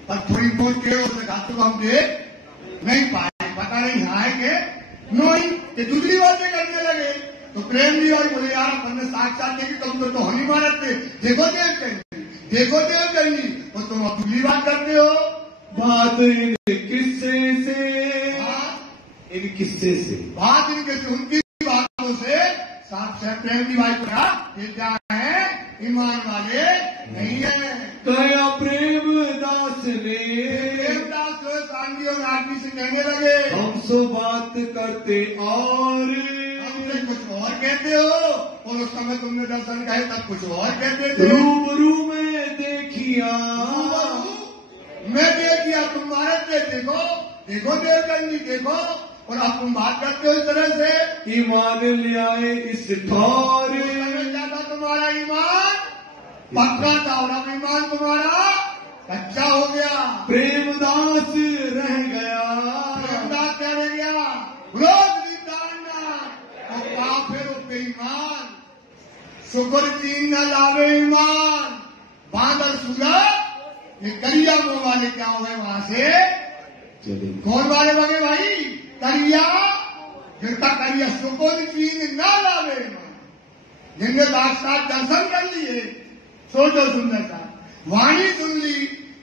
पर थोड़ी बहुत के उसने कहा तो हम देख नहीं पाए, पता नहीं आए के नहीं, कि दूसरी बातें करने लगे। तो प्रेम जी और बोले यार हमने साक्षात देखी, तुम तो होनी मारत थे, देखो देवचंद जी, देखो देवचंद जी, और तुम अब दूसरी बात करते हो। बात इन किस्से से, इन किस्से से, बात इनके से, उनकी बातों से साक्षात प्रेम जी भाई क्या क्या है? ईमान वाले नहीं है। कया प्रेमदास ने, प्रेमदास जो सांगी और नागी से कहने लगे, हम सो बात करते और हम तुमने कुछ और कहते हो, और उस समय तुमने दर्शन कहे तब कुछ और कहते थे। रूबरू में देखिया, मैं देखिया, तुम्हारे पे देखो, देखो देवचंद जी देखो, और अब तुम बात करते हो इस तरह से। ईमान ले आए इस ठौर, क्या था तुम्हारा ईमान? पक्का था, और अब ईमान तुम्हारा कच्चा हो गया। प्रेमदास रह गया, प्रेमदास क्या रह गया? रोज निदाना और काफिर बेईमान, शुक्र चीन न लावे ईमान, बांदर सूरा, ये करिया मुंह वाले क्या हो गए वहां से? कौन वाले बने भाई? करिया, जिनका करिया शुक्र चीन न लावे ईमान, जिनने साक्षात दर्शन कर लिए, सोचो सुंदर सा, वाणी सुन ली,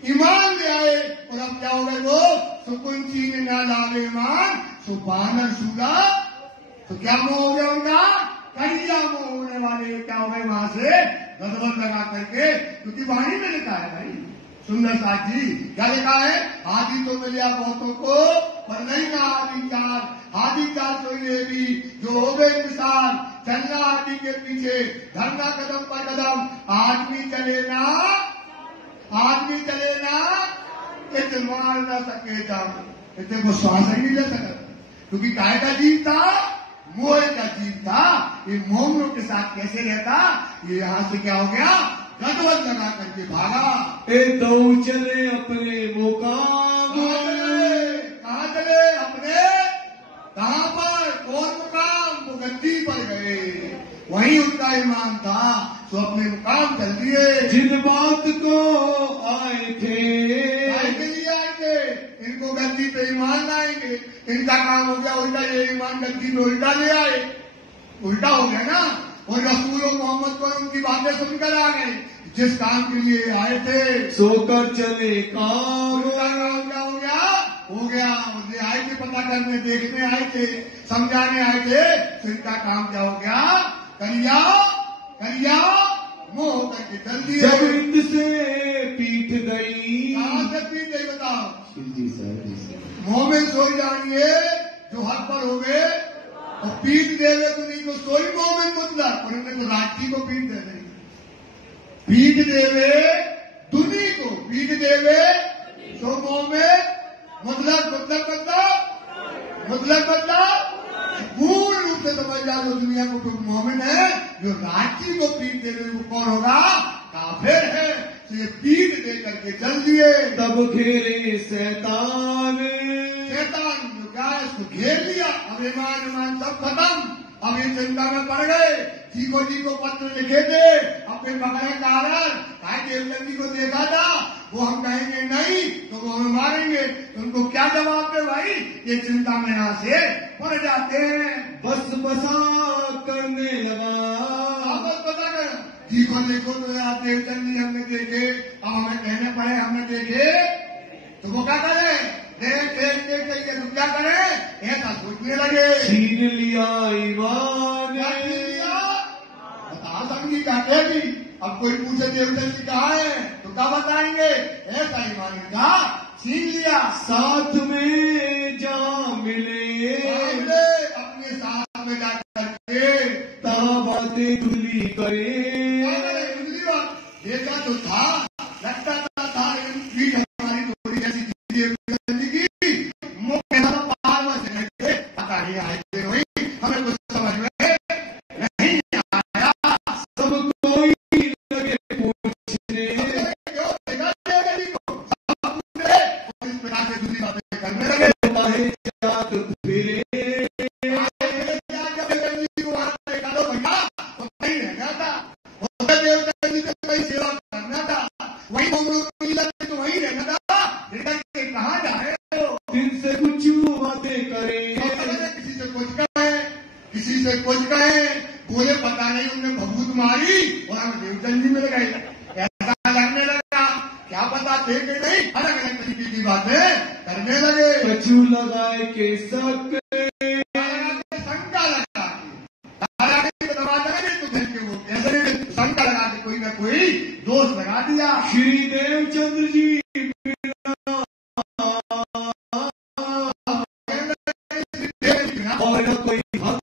ईमान ले आए, और अब क्या हो गए वो? सुकुन चीन न लावे ईमान, सुबानर सूरा, तो क्या मुंह हो गया उनका? करिया मुंह होने वाले क्या हो गए वहां से गदबद लगा करके, क्योंकि वाणी में लिखा है भाई सुंदर साथ जी, क्या लिखा है? आदि तो मिलिया बहुतों को, पर नहीं ना आदि चार, आदि चार सोई भी जो हो गए मिसाल, चलना आदि के पीछे, धरना कदम पर कदम, आदमी चले ना, आदमी चले ना, इतने मार ना सके जाम, इतने को श्वास ही नहीं ले सकता, क्योंकि काय का जीव था? मोह का जीव था। ये मोहम्मद के साथ कैसे रहता? ये यहां से क्या हो गया? गदवद लगा करके भागा। ए दो चले अपने मुकाम, कहाँ चले? अपने कहाँ पर? कौन मुकाम? वो गद्दी पर गए, वहीं उनका ईमान था, तो अपने मुकाम चल दिए। जिन बात को आए थे, के लिए आएंगे, इनको गद्दी पे ईमान लाएंगे, इनका काम हो गया उल्टा, ये ईमान गद्दी पे उल्टा ले आए, उल्टा हो गया ना। और रसूल मोहम्मद को उनकी बातें सुनकर आ गए, जिस काम के लिए आए थे सोकर चले काम, उनका काम क्या हो गया? हो गया। मुझे आए थे पता करने, देखने आए थे, समझाने आए थे, तो इनका काम क्या हो गया? करिया, करिया मुंह होकर के चल दिए। जब इनसे पीठ गई, कहां से पीठ गई बताओ? जी सर, मुंह में सोई जानिए जो हक पर हो गए, और पीठ देवे तो नहीं, तो सोई मुंह में मुतलक, और इन्हें तो राजी को पीठ दे देंगे। पीठ देवे दुनी को, पीठ देवे तो मुंह में मुतलक, मतलब पूर्ण रूप से समझ जाओ, जो दुनिया को कोई मोमिन है, जो राजी को पीठ देवे वो कौन होगा? काफिर है। तो ये पीठ दे करके चल दिए। तब घेरे शैतान, शैतान जो क्या है इसको घेर लिया। अब ईमान सब खत्म, अब ये चिंता में पड़ गए। चीको जी को पत्र लिखे थे, अपने पकड़े कारण, भाई देवचंद जी को देखा था, वो हम कहेंगे नहीं तो वो हमें मारेंगे, तो उनको क्या जवाब दे भाई? ये चिंता में यहाँ से पड़ जाते हैं। बस बसा करने लगा, बस बता कर जी को देखो तो यार देवचंद जी हमने देखे, अब हमें कहने पड़े हमने देखे, तो वो क्या करे? देख देख देख देख के क्या करे? ऐसा सोचने लगे। छीन लिया ईमान, बता समझी क्या कहेगी? अब कोई पूछे देवचंद जी कहाँ है, तो क्या बताएंगे? ऐसा ईमान का छीन लिया। साथ में जा मिले, अपने साथ में जाकर के तहाँ बातें धुली करे, देखा तो था, लगता था हमारी थोड़ी जैसी की मुंह के साथ पार में से पता नहीं आए थे, वही हमें कुछ समझ में नहीं आया। सब कोई लगे पूछने, इस प्रकार से दूसरी बातें करने लगे। माहे जात फिरे, सेवा करना था, वही तो वही रहना था, रिटर्न के कहाँ जा रहे हो? दिन से कुछ बातें करें, किसी से कुछ कहे, बोले पता नहीं उनने भभूत मारी और हम देवचंद जी में लगाई, ऐसा लगने लगा। क्या पता थे कि नहीं, अलग अलग तरीके की बातें करने लगे। कछु लगाए के शक, शंका लगा के शंका लगा के कोई ना कोई दोष लगा दिया। श्री देवचंद्र जी और न कोई हक,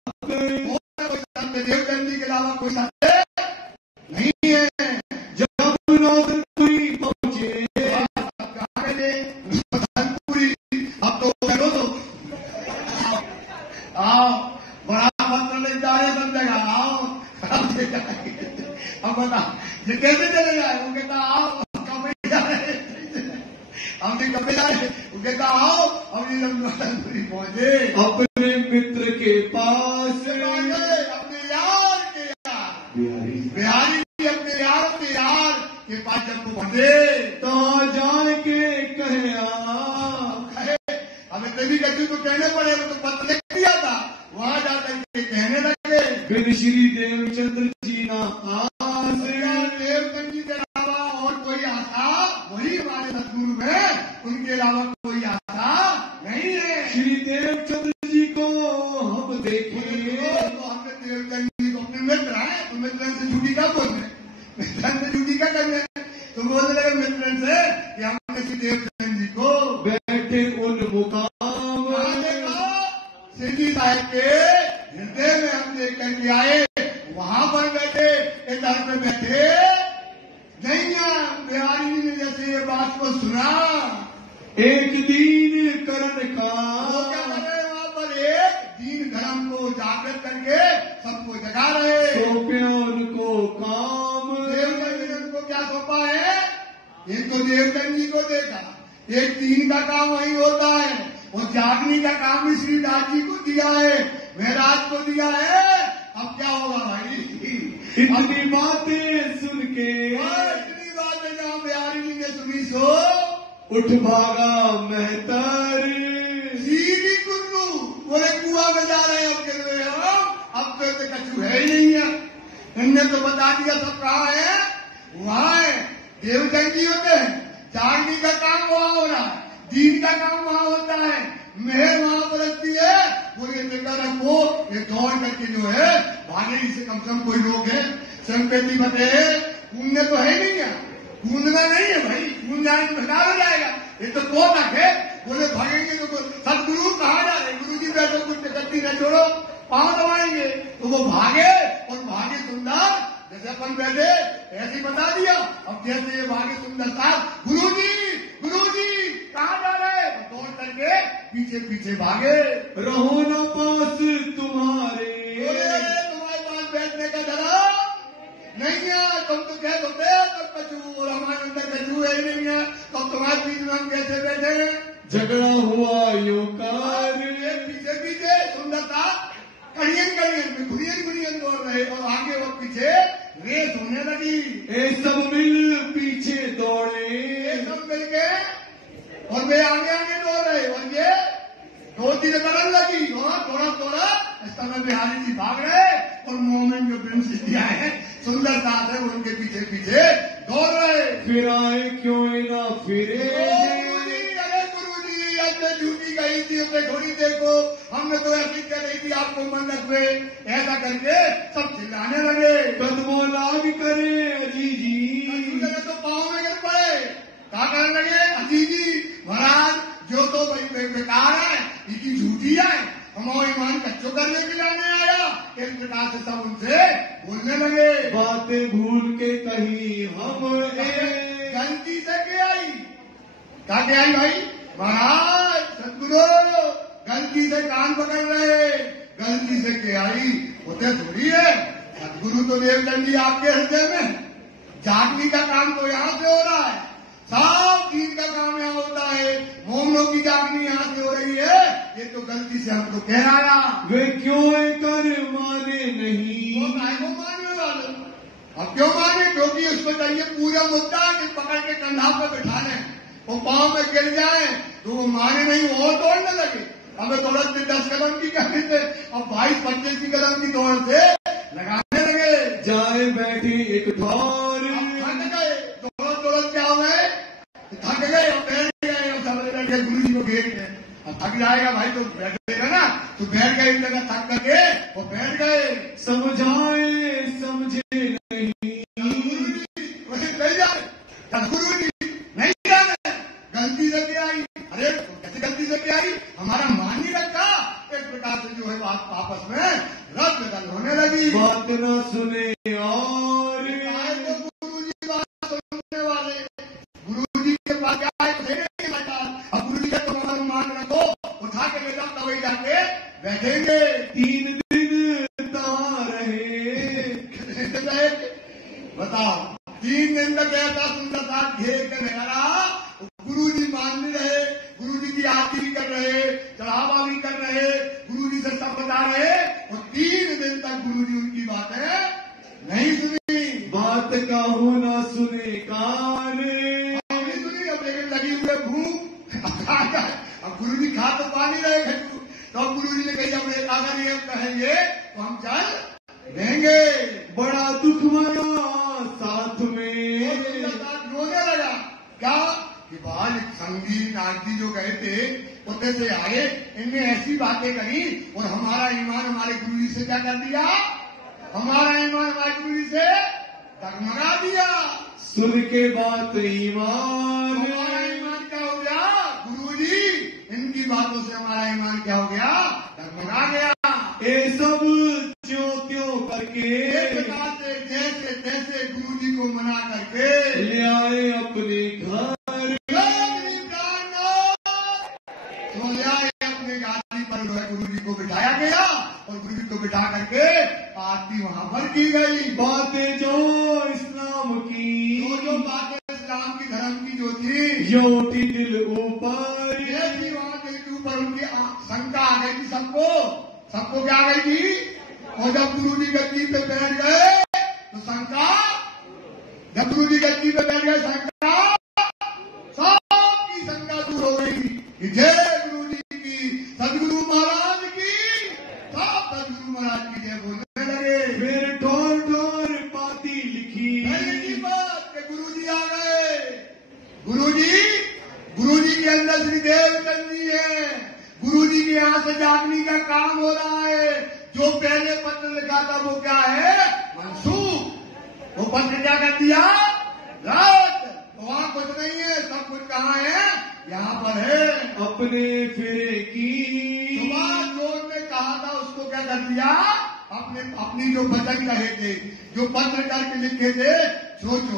वो कहता आओ कब जा रहे हमने कब जा रहे, वो कहता आओ हमने लंबी पहुंचे अपने मित्र के पास, अपने यार के यार बिहारी अपने यार के पास जब पहुंचे तो जाए के कहे हमें तभी कभी को कहने पड़े, वो तो पत्र लिख दिया था, वहां जाकर के कहने लगे फिर श्री देवचंद्र जी ना आस, देवचंद्र जी के अलावा और कोई आशा वही हमारे सदगुरु में, उनके अलावा कोई आशा नहीं है। श्री देवचंद्र जी को हम देखेंगे तो हमने देवचंद्र जी को अपने मित्र है, तो मित्र से झूठी का बोलने, मित्र से झूठी का करने, तो बोलने लगे मित्र से कि हमने श्री देवचंद्र जी को बैठे उन मुकाम सिद्धि साहिब के हृदय में हम देख करके आए, वहां पर बैठे एक घर में बैठे नहीं। बिहारी जी ने जैसे ये बात को सुना, एक दीन करण का, वो क्या कर रहे वहां पर एक दीन धर्म को जागृत करके सबको जगा रहे, सौंपे उनको काम, देवचंद जी ने उनको क्या सौंपा है, एक तो देवचंद जी को देखा, एक दीन का काम वही होता है, और जागने का काम भी श्रीदास जी को दिया है, महराज को दिया है। अब क्या होगा भाई, इतनी बातें सुन के, इतनी बातें जहाँ बिहारी जी ने सुनी सो उठ भागा मेहतर, सीधी कुल्लू बोले कुआ में जा रहे हैं, अब कह रहे हम अब तो कछु है ही नहीं है, इनने तो बता दिया सब कहाँ है, वहाँ है। देवचंद जी होते हैं, जागने का काम वहाँ हो रहा है, दीन का काम वहाँ होता है, मेहर वहाँ बरसती है, वो ये बेटा रखो, ये दौड़ करके जो है भागे, इसे कम से कम कोई लोग है संपेती बते कूदने तो है नहीं है, कूदना नहीं है भाई, कूद जाए तो बेकार हो जाएगा, ये तो को रखे बोले भागेंगे तो सदगुरु कहाँ जा रहे, गुरु जी बैठो कुछ गति न छोड़ो, पाँव दबाएंगे तो वो भागे, और भागे सुंदर जैसे अपन बैठे ऐसे ही बता दिया। अब जैसे ये भागे सुंदर साहब गुरु जी कहाँ जा रहे, दौड़ करके पीछे पीछे भागे, रहो न पास तुम्हारे, तुम्हारे पास बैठने का डरा नहीं है, तुम तो कह होते तब कचू, और हमारे अंदर कचू है ही नहीं है, तो तुम्हारे बीच में हम कैसे बैठे, झगड़ा हुआ यो कार, पीछे पीछे सुंदरता कड़ियन में घुड़ियन दौड़ रहे, और आगे और पीछे रेस होने लगी, ए सब मिल पीछे दौड़े, सब मिल के और वे आगे दौड़ रहे, और ये दो चीजें करने लगी, थोड़ा इस समय बिहारी जी भाग रहे, और मोमेंट जो प्रिंस दिया है सुंदर साथ है, उनके पीछे पीछे दौड़ रहे। फिर आए क्यों ना फिरे, अरे गुरु जी ऐसे झूठी गई थी, अपने घोड़ी देखो, हमने तो ऐसी कह रही थी आपको मंदिर में, ऐसा करके सब चिल्लाने लगे, कदमों लाग करे अजी जी, तो पाँव में गिर पड़े, क्या करने लगे, अजी जी महाराज जो तो बेकार है, इनकी झूठी है, हमारे ईमान कच्चो करने के लाने आया, इस प्रकार से सब उनसे बोलने लगे, बातें भूल के कही हम गलती से क्या आई, क्या आई भाई महाराज सदगुरु, गलती से कान पकड़ रहे, गलती से क्या आई होते थोड़ी है, सदगुरु तो देवचंद जी आपके हृदय में, जागने का काम तो यहाँ से हो रहा है, सब दीन का काम यहाँ होता है, मोमनों की जागनी यहाँ से हो रही है, ये तो गलती से हमको कह रहा, वे क्यों कर माने नहीं, वो मानने वाले, अब क्यों माने, क्योंकि उसको चाहिए पूरा मुद्दा कि पकड़ के कंधा पर बैठा लें, वो पाँव में गिर जाए तो वो माने नहीं, वो दौड़ने लगे, हमें थोड़ा 10 कदम की करने से अब 22-25 की कदम की दौड़ से लगाने लगे, जाए बैठी एक ठौर, थक गए, दौड़ क्या हुए, थक गए और बैठ गए, और सब बैठे गुरु जी को घेर गए, अब थक जाएगा भाई तो बैठेगा ना, तो बैठ गए, इन जगह थक करके वो बैठ गए, समझाए समझे नहीं, गुरु जी नहीं जाने, गलती से क्या आई, अरे कैसे गलती से क्या आई, हमारा मान ही रखा, एक प्रकार से जो है बात आपस में रद्द बदल होने लगी, बात न सुने और गुरु जी बात सुनने वाले, गुरु जी के पास क्या है, अब गुरु जी का तुम्हारा मान रखो, उठा के ले जाओ, तभी जाके बैठेंगे, 3 दिन तहाँ रहे, बताओ 3 दिन तक ऐसा सुंदर साथ घेर कर रहा, गुरु जी मान भी रहे, गुरु जी की आरती भी कर रहे, चढ़ावा भी कर रहे, गुरु जी से सब बता रहे, और 3 दिन तक गुरु जी उनकी बातें नहीं सुनी। बात कहूँ ना सुने कान, नहीं सुनी। अब लेकिन लगी हुए भूख, अब गुरु जी खा तो पा नहीं रहे, तो अब गुरु जी ने कही अब अगर ये कहेंगे तो हम चल देंगे। बड़ा दुख माया साथ में, रोने लगा। क्या कि बाल संगीत नागजी जो गए थे उतने से आए, इनने ऐसी बातें करी और हमारा ईमान हमारे गुरु जी से क्या कर दिया, हमारा ईमान हमारे गुरु जी से डगमगा दिया। सुन के बात ईमान, हमारा ईमान क्या हो गया, गुरु जी इनकी बातों से हमारा ईमान क्या हो गया, डगमगा गया। ये सब क्यों क्यों करके जैसे जैसे गुरु जी को मना करके ले आए अपने घर, तो ले आए अपने गाड़ी पर जो है गुरु जी को बिठाया गया, और गुरु जी को बिठा करके आरती वहां पर की गई। बातें जो इस्लाम की, जो बातें इस्लाम की धर्म की जो थी, यो उठी दिल ऊपर, जैसी वहां दिल के ऊपर उनकी शंका आ गई थी, सबको क्या आ गई थी। और जब गुरु जी गद्दी पे बैठ गए तो शंका, जब गुरु जी गद्दी पे बैठ गए शंका, सबकी शंका दूर हो गई कि जय गुरु जी की, सदगुरु महाराज की, सब सदगुरु महाराज की जय बोलने लगे। फिर ठोर ठोर पाती लिखी बात के गुरु जी आ गए। गुरु जी के अंदर श्री देवचंद जी है, गुरु जी के यहाँ से जागने का काम हो रहा है। जो पहले पत्र लिखा था वो क्या है, मनसूख। वो पत्र क्या कर दिया, रद्द। वहां कुछ नहीं है, सब कुछ कहाँ है, यहाँ पर है। अपने फिरे की सुभाष जोर ने कहा था उसको क्या कर दिया, अपनी जो वचन कहे थे, जो पत्र करके लिखे थे, सोचो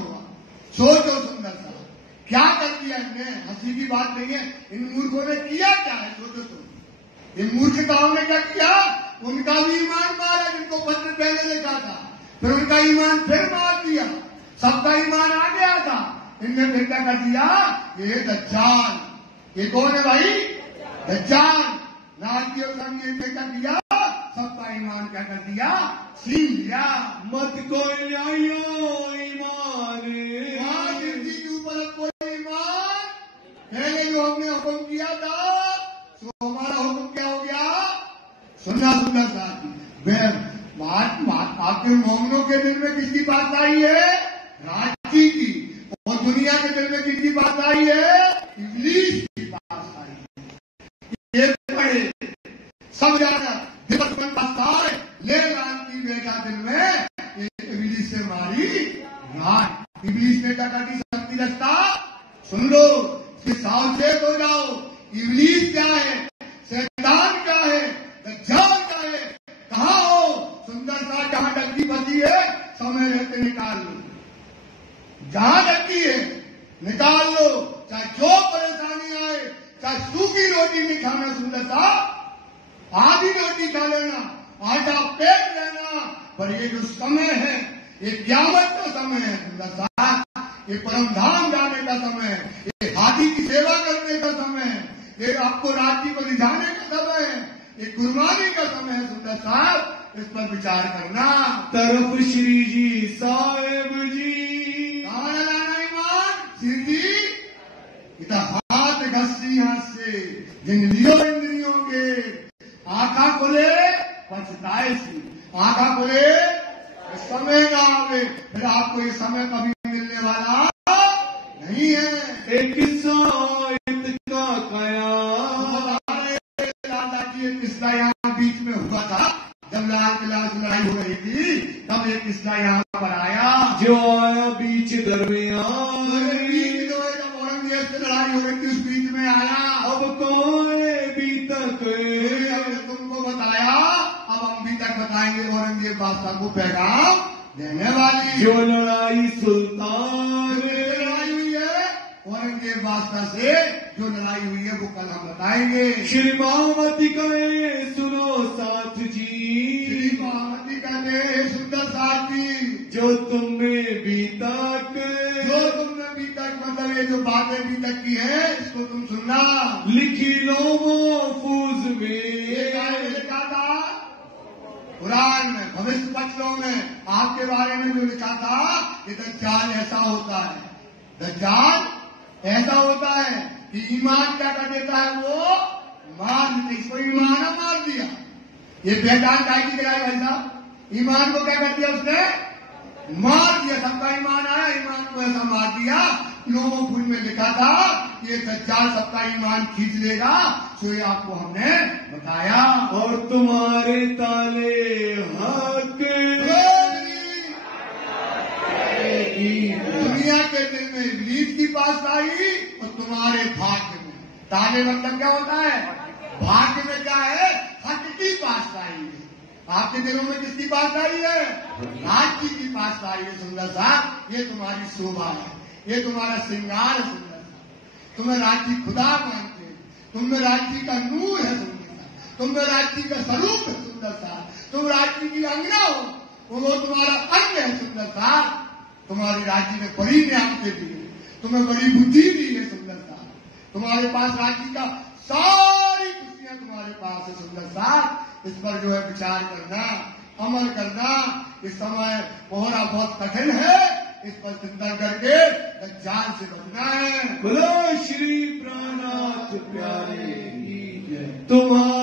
सुंदर सा क्या कर दिया इनने। हंसी की बात नहीं है, इन मूर्खों ने किया क्या है, सोचो। इन मूर्खताओं ने क्या किया, उनका भी ईमान मारा, जिनको पत्र पहले लिखा था, फिर उनका ईमान फिर मार दिया, सबका ईमान आ गया था। इनने फिर क्या कर दिया, ये दज्जाल, ये कौन है भाई, दज्जाल। नारदी और संगीत ने क्या किया, सबका ईमान क्या कर दिया, छीन लिया। मत कोई आयो ईमान, जिंदगी के ऊपर कोई ईमान, पहले जो हमने हुक्म किया था तो हमारा हुक्म क्या हो गया, सुनना सुंदर साथी। आपके मोमनों के दिल में किसकी बात आई है, राजी की, और दुनिया के दिल में किसकी बात आई है, इब्लीस की बात आई है। ये पढ़े सब जाना दिवस सारे ले रात की बेटा दिल में इब्लीस से मारी रात। इब्लीस ने क्या कर दी, शक्ति रस्ता सुन लो, सावचेत हो जाओ। इब्लीस क्या है, शैतान क्या है, दज्जाल क्या है, कहाँ हो, सुंदर सा जहां डग्गी बची है, समय रहते निकाल लो। जहां डग्गी है निकाल लो, चाहे जो परेशानी आए, चाहे सूखी रोटी नहीं खाना, सुंदर सा आधी रोटी खा लेना, आटा पेट लेना, पर ये जो समय है, ये क़यामत का समय है सुंदर सा, ये परम धाम जाने का समय है, ये हाथी की सेवा करने का समय है, ये आपको राज्य को रिझाने का समय है, ये कुर्बानी का समय है सुंदर साहब। इस पर विचार करना। तरफ श्री जी साहेब जी, कहाँ लाना ईमान, श्री जी इतना हाथ घसी हाथ से जिन लियो इंद्रियों के, आंखा खुले पछताए सी, आंखा खुले समय ना आवे, फिर आपको ये समय कभी मिलने वाला नहीं है। एक सायत का कया, दादाजी एक किस्सा यहाँ बीच में हुआ था, जब लाल किला से लड़ाई हो रही थी, तब एक किस्सा यहाँ पर आया, जो आया बीच दरमियान, जब औरंगजेब से लड़ाई हो रही थी उस बीच में आया। अब कौन भी तक हमने तुमको बताया, अब हम भी तक बताएंगे औरंगजेब बादशाह को पैगाम देने वाली। जो लड़ाई सुल्तान लड़ाई हुई है औरंगजेब बादशाह से, जो लड़ाई हुई है वो कल हम बताएंगे। श्री महामती कहे सुनो साथ जी, श्री महामती कहे सुंदर साथी, जो तुम में भी तक, जो तुम तक मतलब ये जो बातें अभी तक की है इसको तुम सुनना। लिखी लो महफूज में। ये लिखा था कुरान में, भविष्य पत्रों में आपके बारे में जो लिखा था कि दज्जाल ऐसा होता है, दज्जाल ऐसा होता है कि ईमान क्या कर देता है, वो मार, इसको ईमान मार दिया। ये पहचान काय की कराई भाई साहब, ईमान को क्या कर दिया उसने, मार दिया। सबका ईमान आया, ईमान को ऐसा मार दिया। लोगों फूल में लिखा था ये दज्जाल सबका ईमान खींच लेगा, तो ये आपको हमने बताया। और तुम्हारे ताले हक दुनिया के दिल में इब्लीस की पासदारी और तुम्हारे भाग्य में। ताले मतलब क्या होता है, भाग्य में क्या है, हक की पासदारी है। आपके दिलों में किसकी पासदारी है, राज्य की पासदारी है। सुंदर साहब, ये तुम्हारी शोभा है, ये तुम्हारा श्रृंगार है। सुंदर साहब, तुम्हें राज्य खुदा मानते हैं, तुम में राज्य का नूर है। सुंदर साहब, तुम में राज्य का स्वरूप है। सुंदर साहब, तुम राज्य की अंगना हो, वो तुम्हारा अंग है। सुंदर साहब, तुम्हारी राज्य में बड़ी न्यामतें दी है, तुम्हें बड़ी बुद्धि दी है। सुंदर साहब, तुम्हारे पास राज्य का सारी खुशियां तुम्हारे पास है। सुंदर साहब, इस पर जो है विचार करना, अमल करना। इस समय कोहरा बहुत कठिन है, इस पर चिंतन करके दज्जाल से बचना है। बोलो श्री प्राणनाथ प्यारे की जय। तुम्हारे